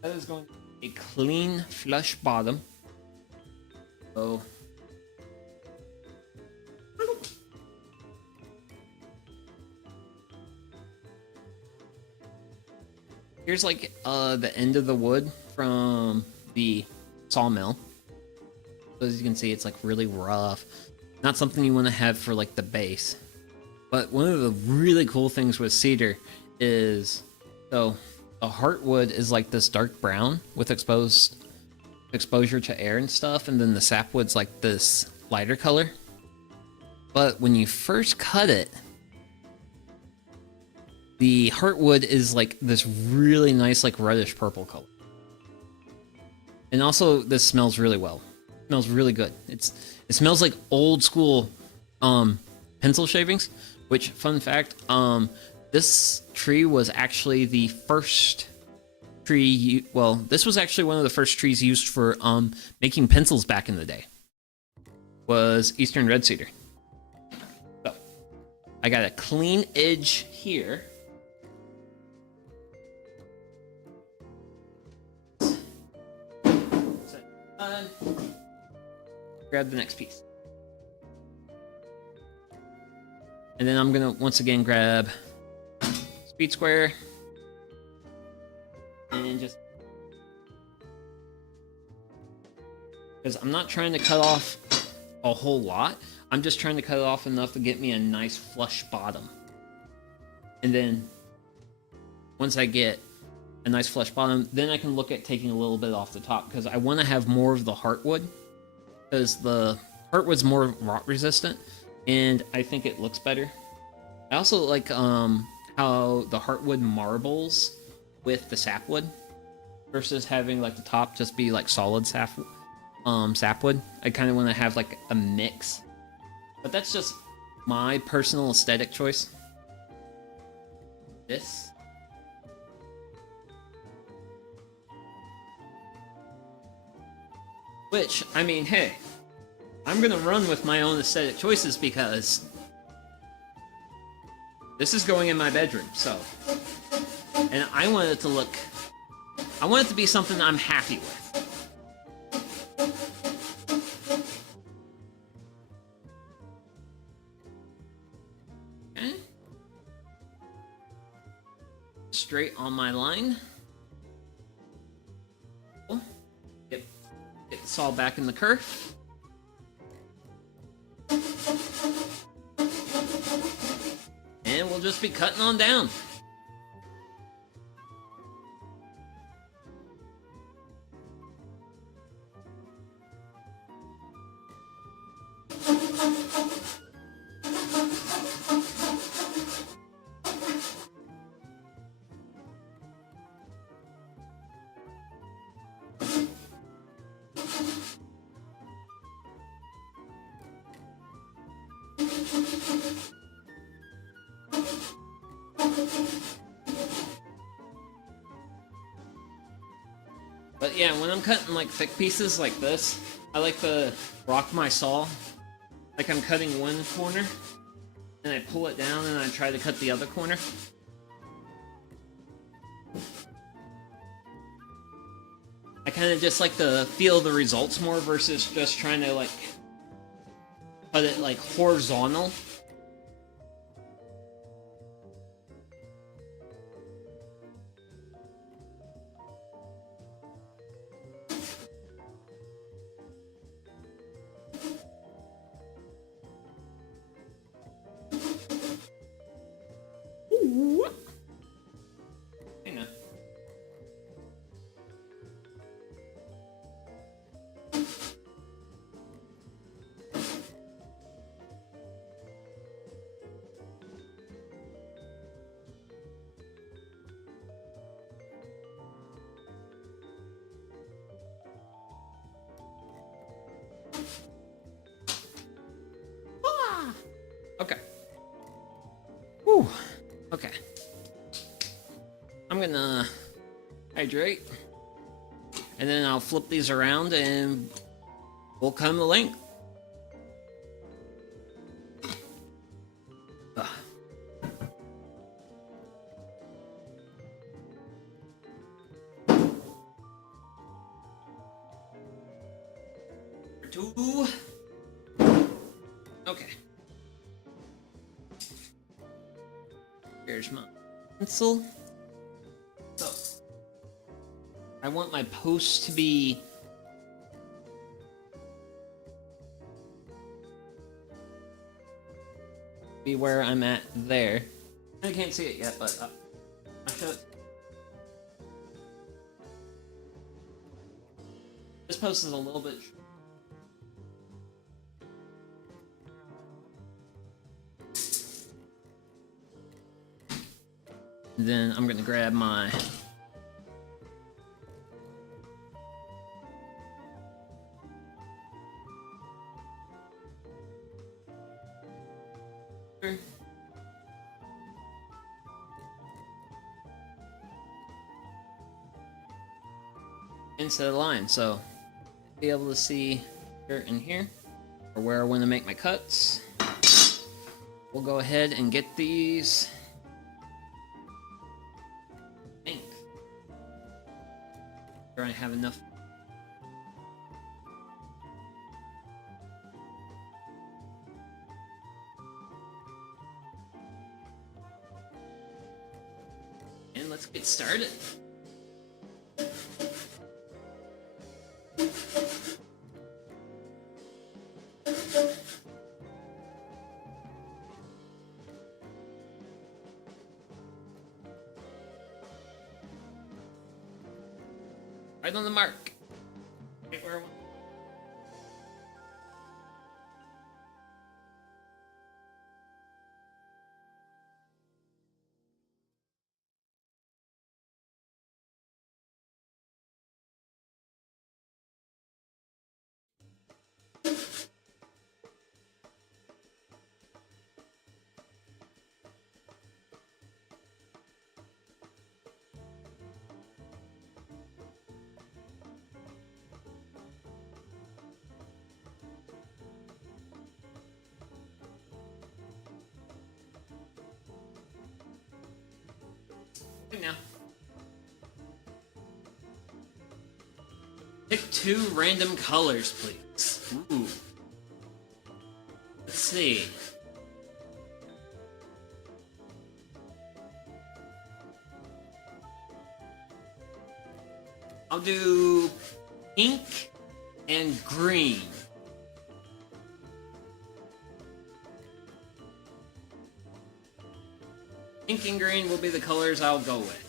That is going to be a clean, flush bottom. Oh. Here's like the end of the wood from the sawmill. So as you can see, it's like really rough. Not something you want to have for like the base. But one of the really cool things with cedar is, so the heartwood is like this dark brown with exposure to air and stuff, and then the sapwood's like this lighter color. But when you first cut it, the heartwood is like this really nice like reddish purple color. And also this smells really well. It smells really good. It smells like old school pencil shavings, which fun fact, this tree was actually the first tree, well, this was actually one of the first trees used for making pencils back in the day. Was eastern red cedar. So I got a clean edge here. Grab the next piece. And then I'm gonna once again grab speed square and just, because I'm not trying to cut off a whole lot, I'm just trying to cut it off enough to get me a nice flush bottom. And then once I get a nice flush bottom, then I can look at taking a little bit off the top, because I want to have more of the heartwood, because the heartwood's more rot resistant and I think it looks better. I also like how the heartwood marbles with the sapwood versus having like the top just be like solid sapwood. I kind of want to have like a mix, but that's just my personal aesthetic choice. This. Which, I mean, hey, I'm gonna run with my own aesthetic choices because this is going in my bedroom, so. And I want it to look, I want it to be something I'm happy with. Okay. Straight on my line. Cool. Get the saw back in the kerf. And we'll just be cutting on down. But yeah, when I'm cutting like thick pieces like this, I like to rock my saw. Like I'm cutting one corner, and I pull it down and I try to cut the other corner. I kind of just like to feel the results more versus just trying to like cut it like horizontal. Ooh. Hey now. Okay. Whew. Okay. I'm gonna hydrate, and then I'll flip these around and we'll come the length. Ugh. Two. Okay. Here's my pencil. So, I want my post to be where I'm at there. I can't see it yet, but I'll show it. This post is a little bit. Then I'm gonna grab my into the line, so be able to see here and here, or where I want to make my cuts. We'll go ahead and get these. I have enough. And let's get started. Right on the mark. Right where I want. Now. Pick 2 random colors, please. Ooh. Let's see. I'll do pink and green. Pink and green will be the colors I'll go with.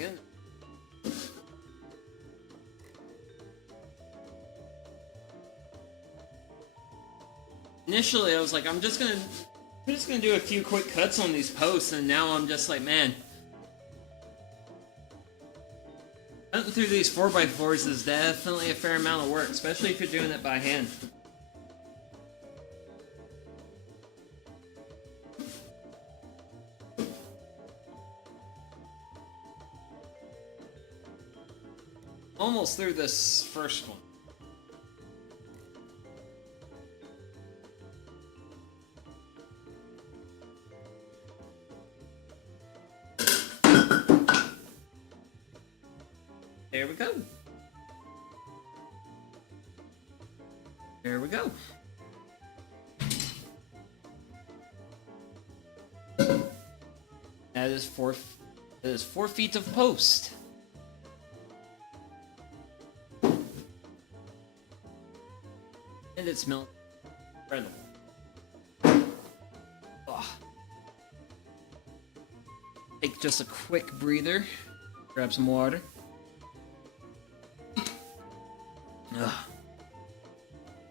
goodness. Initially, I was like, I'm just gonna do a few quick cuts on these posts, and now I'm just like, man, cutting through these 4x4s is definitely a fair amount of work, especially if you're doing it by hand. Almost through this first one. There we go. There we go. That is 4 feet of post. And it smells incredible. Oh. Take just a quick breather. Grab some water. Ugh.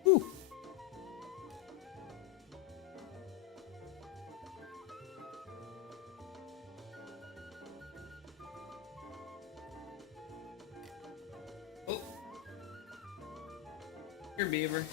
Whew. Oh. Here, beaver.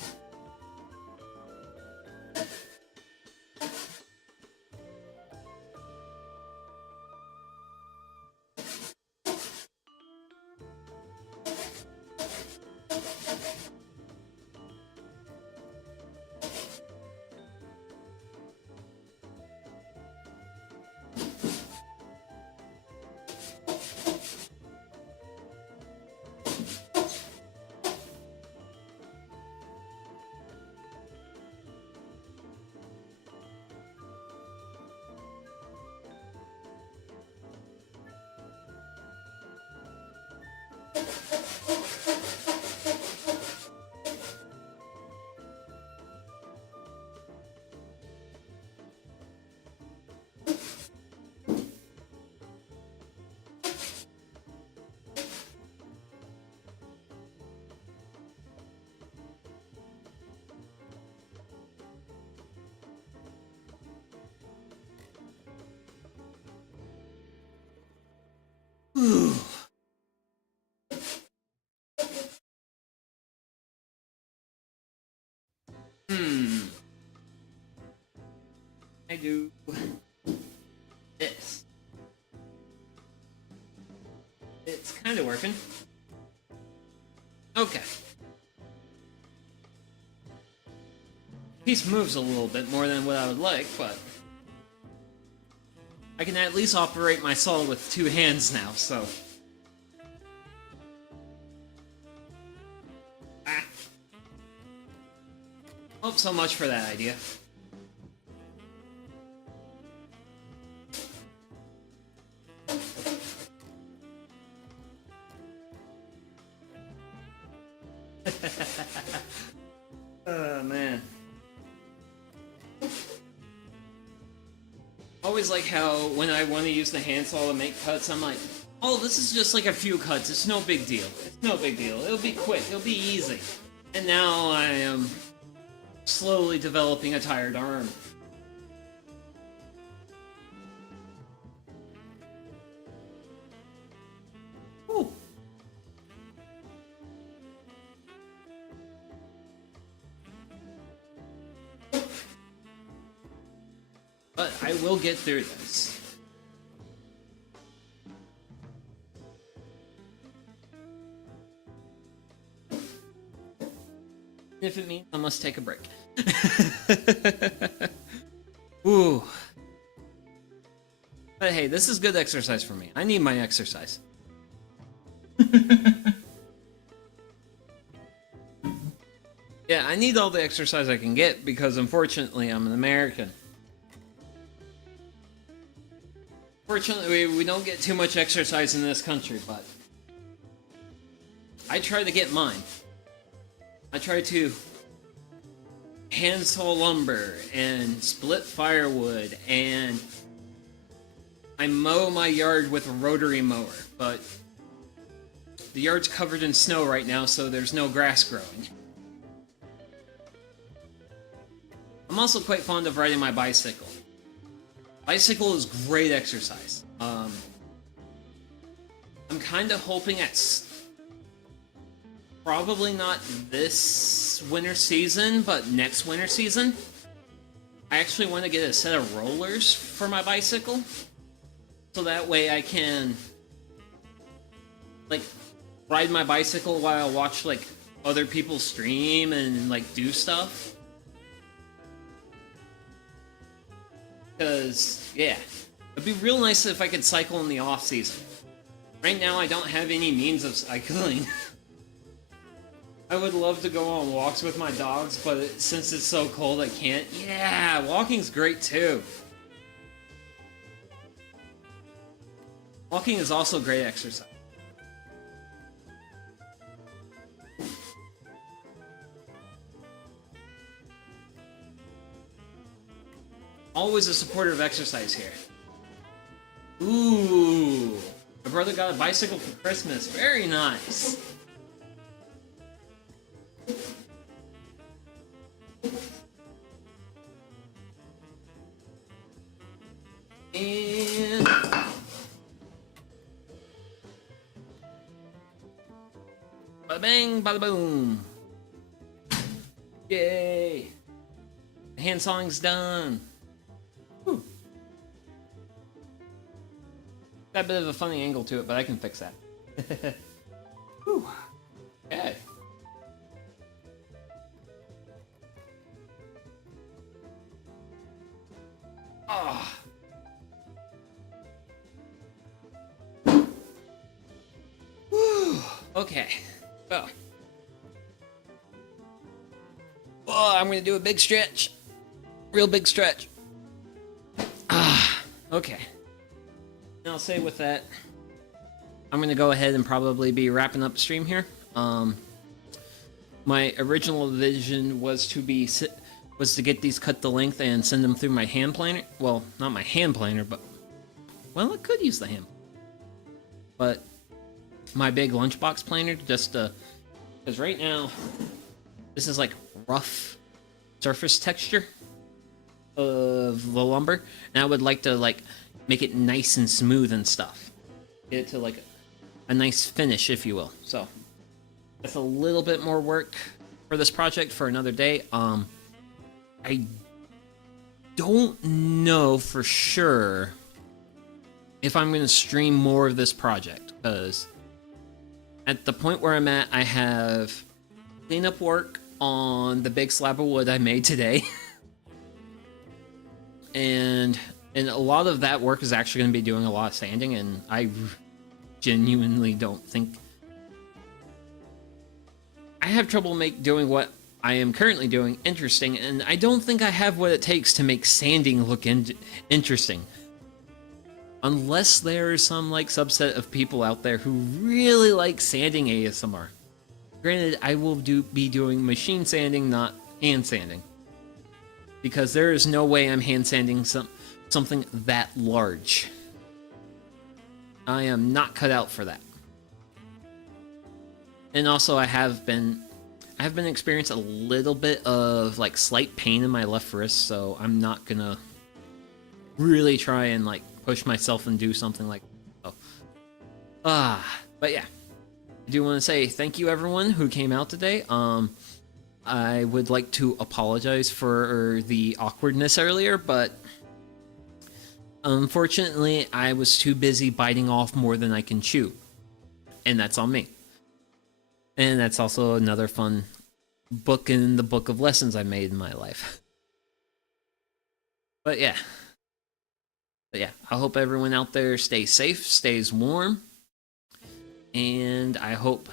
I do this. It's kind of working. Okay. Piece moves a little bit more than what I would like, but I can at least operate my saw with 2 hands now, so. Ah. Oh, so much for that idea. Oh, man. Always like how when I want to use the handsaw to make cuts, I'm like, oh, this is just like a few cuts. It's no big deal. It's no big deal. It'll be quick. It'll be easy. And now I am slowly developing a tired arm. Ooh. But I will get through this. If it means I must take a break. Ooh. But hey, this is good exercise for me. I need my exercise. Yeah, I need all the exercise I can get because unfortunately I'm an American. Fortunately, we don't get too much exercise in this country, but I try to get mine. I try to handsaw lumber and split firewood, and I mow my yard with a rotary mower. but the yard's covered in snow right now, so there's no grass growing. I'm also quite fond of riding my bicycle. Bicycle is great exercise. I'm kind of hoping at probably not this winter season, but next winter season, I actually want to get a set of rollers for my bicycle, so that way I can like ride my bicycle while I watch like other people stream and like do stuff. Because yeah, it'd be real nice if I could cycle in the off season. Right now I don't have any means of cycling. I would love to go on walks with my dogs, but since it's so cold I can't. Yeah, walking's great too. Walking is also great exercise. Always a supporter of exercise here. Ooh, my brother got a bicycle for Christmas. Very nice. And bada bang, bada boom. Yay! The hand sawing's done. Whew. Got a bit of a funny angle to it, but I can fix that. Whew. Okay. Ah. Whew. Okay. Well. Oh, I'm gonna do a big stretch. Real big stretch. Ah. Okay. And I'll say with that, I'm gonna go ahead and probably be wrapping up the stream here. My original vision was to get these cut to length and send them through my hand planer. Well, not my hand planer, but well, I could use the hand. But my big lunchbox planer, just because right now this is like rough surface texture of the lumber, and I would like to like make it nice and smooth and stuff. Get it to like a nice finish, if you will. So that's a little bit more work for this project for another day. I don't know for sure if I'm going to stream more of this project, because at the point where I'm at, I have cleanup work on the big slab of wood I made today. and a lot of that work is actually going to be doing a lot of sanding, and I genuinely don't think... I have trouble doing what I am currently doing interesting, and I don't think I have what it takes to make sanding look interesting. Unless there is some like subset of people out there who really like sanding ASMR. Granted, I will be doing machine sanding, not hand sanding. Because there is no way I'm hand sanding something that large. I am not cut out for that. And also I have been experiencing a little bit of like slight pain in my left wrist, so I'm not gonna really try and like push myself and do something like that. So, but yeah, I do want to say thank you everyone who came out today. I would like to apologize for the awkwardness earlier, but unfortunately I was too busy biting off more than I can chew, and that's on me. And that's also another fun book in the book of lessons I made in my life. But yeah, I hope everyone out there stays safe, stays warm, and I hope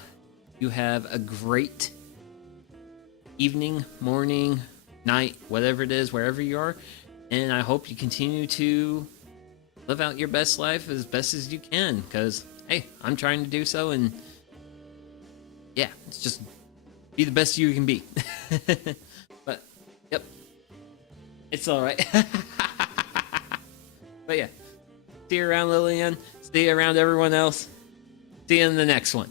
you have a great evening, morning, night, whatever it is, wherever you are, and I hope you continue to live out your best life as best as you can, because, hey, I'm trying to do so, and yeah, it's just be the best you can be. But, yep, it's alright. But yeah, see you around, Lillian. See you around, everyone else. See you in the next one.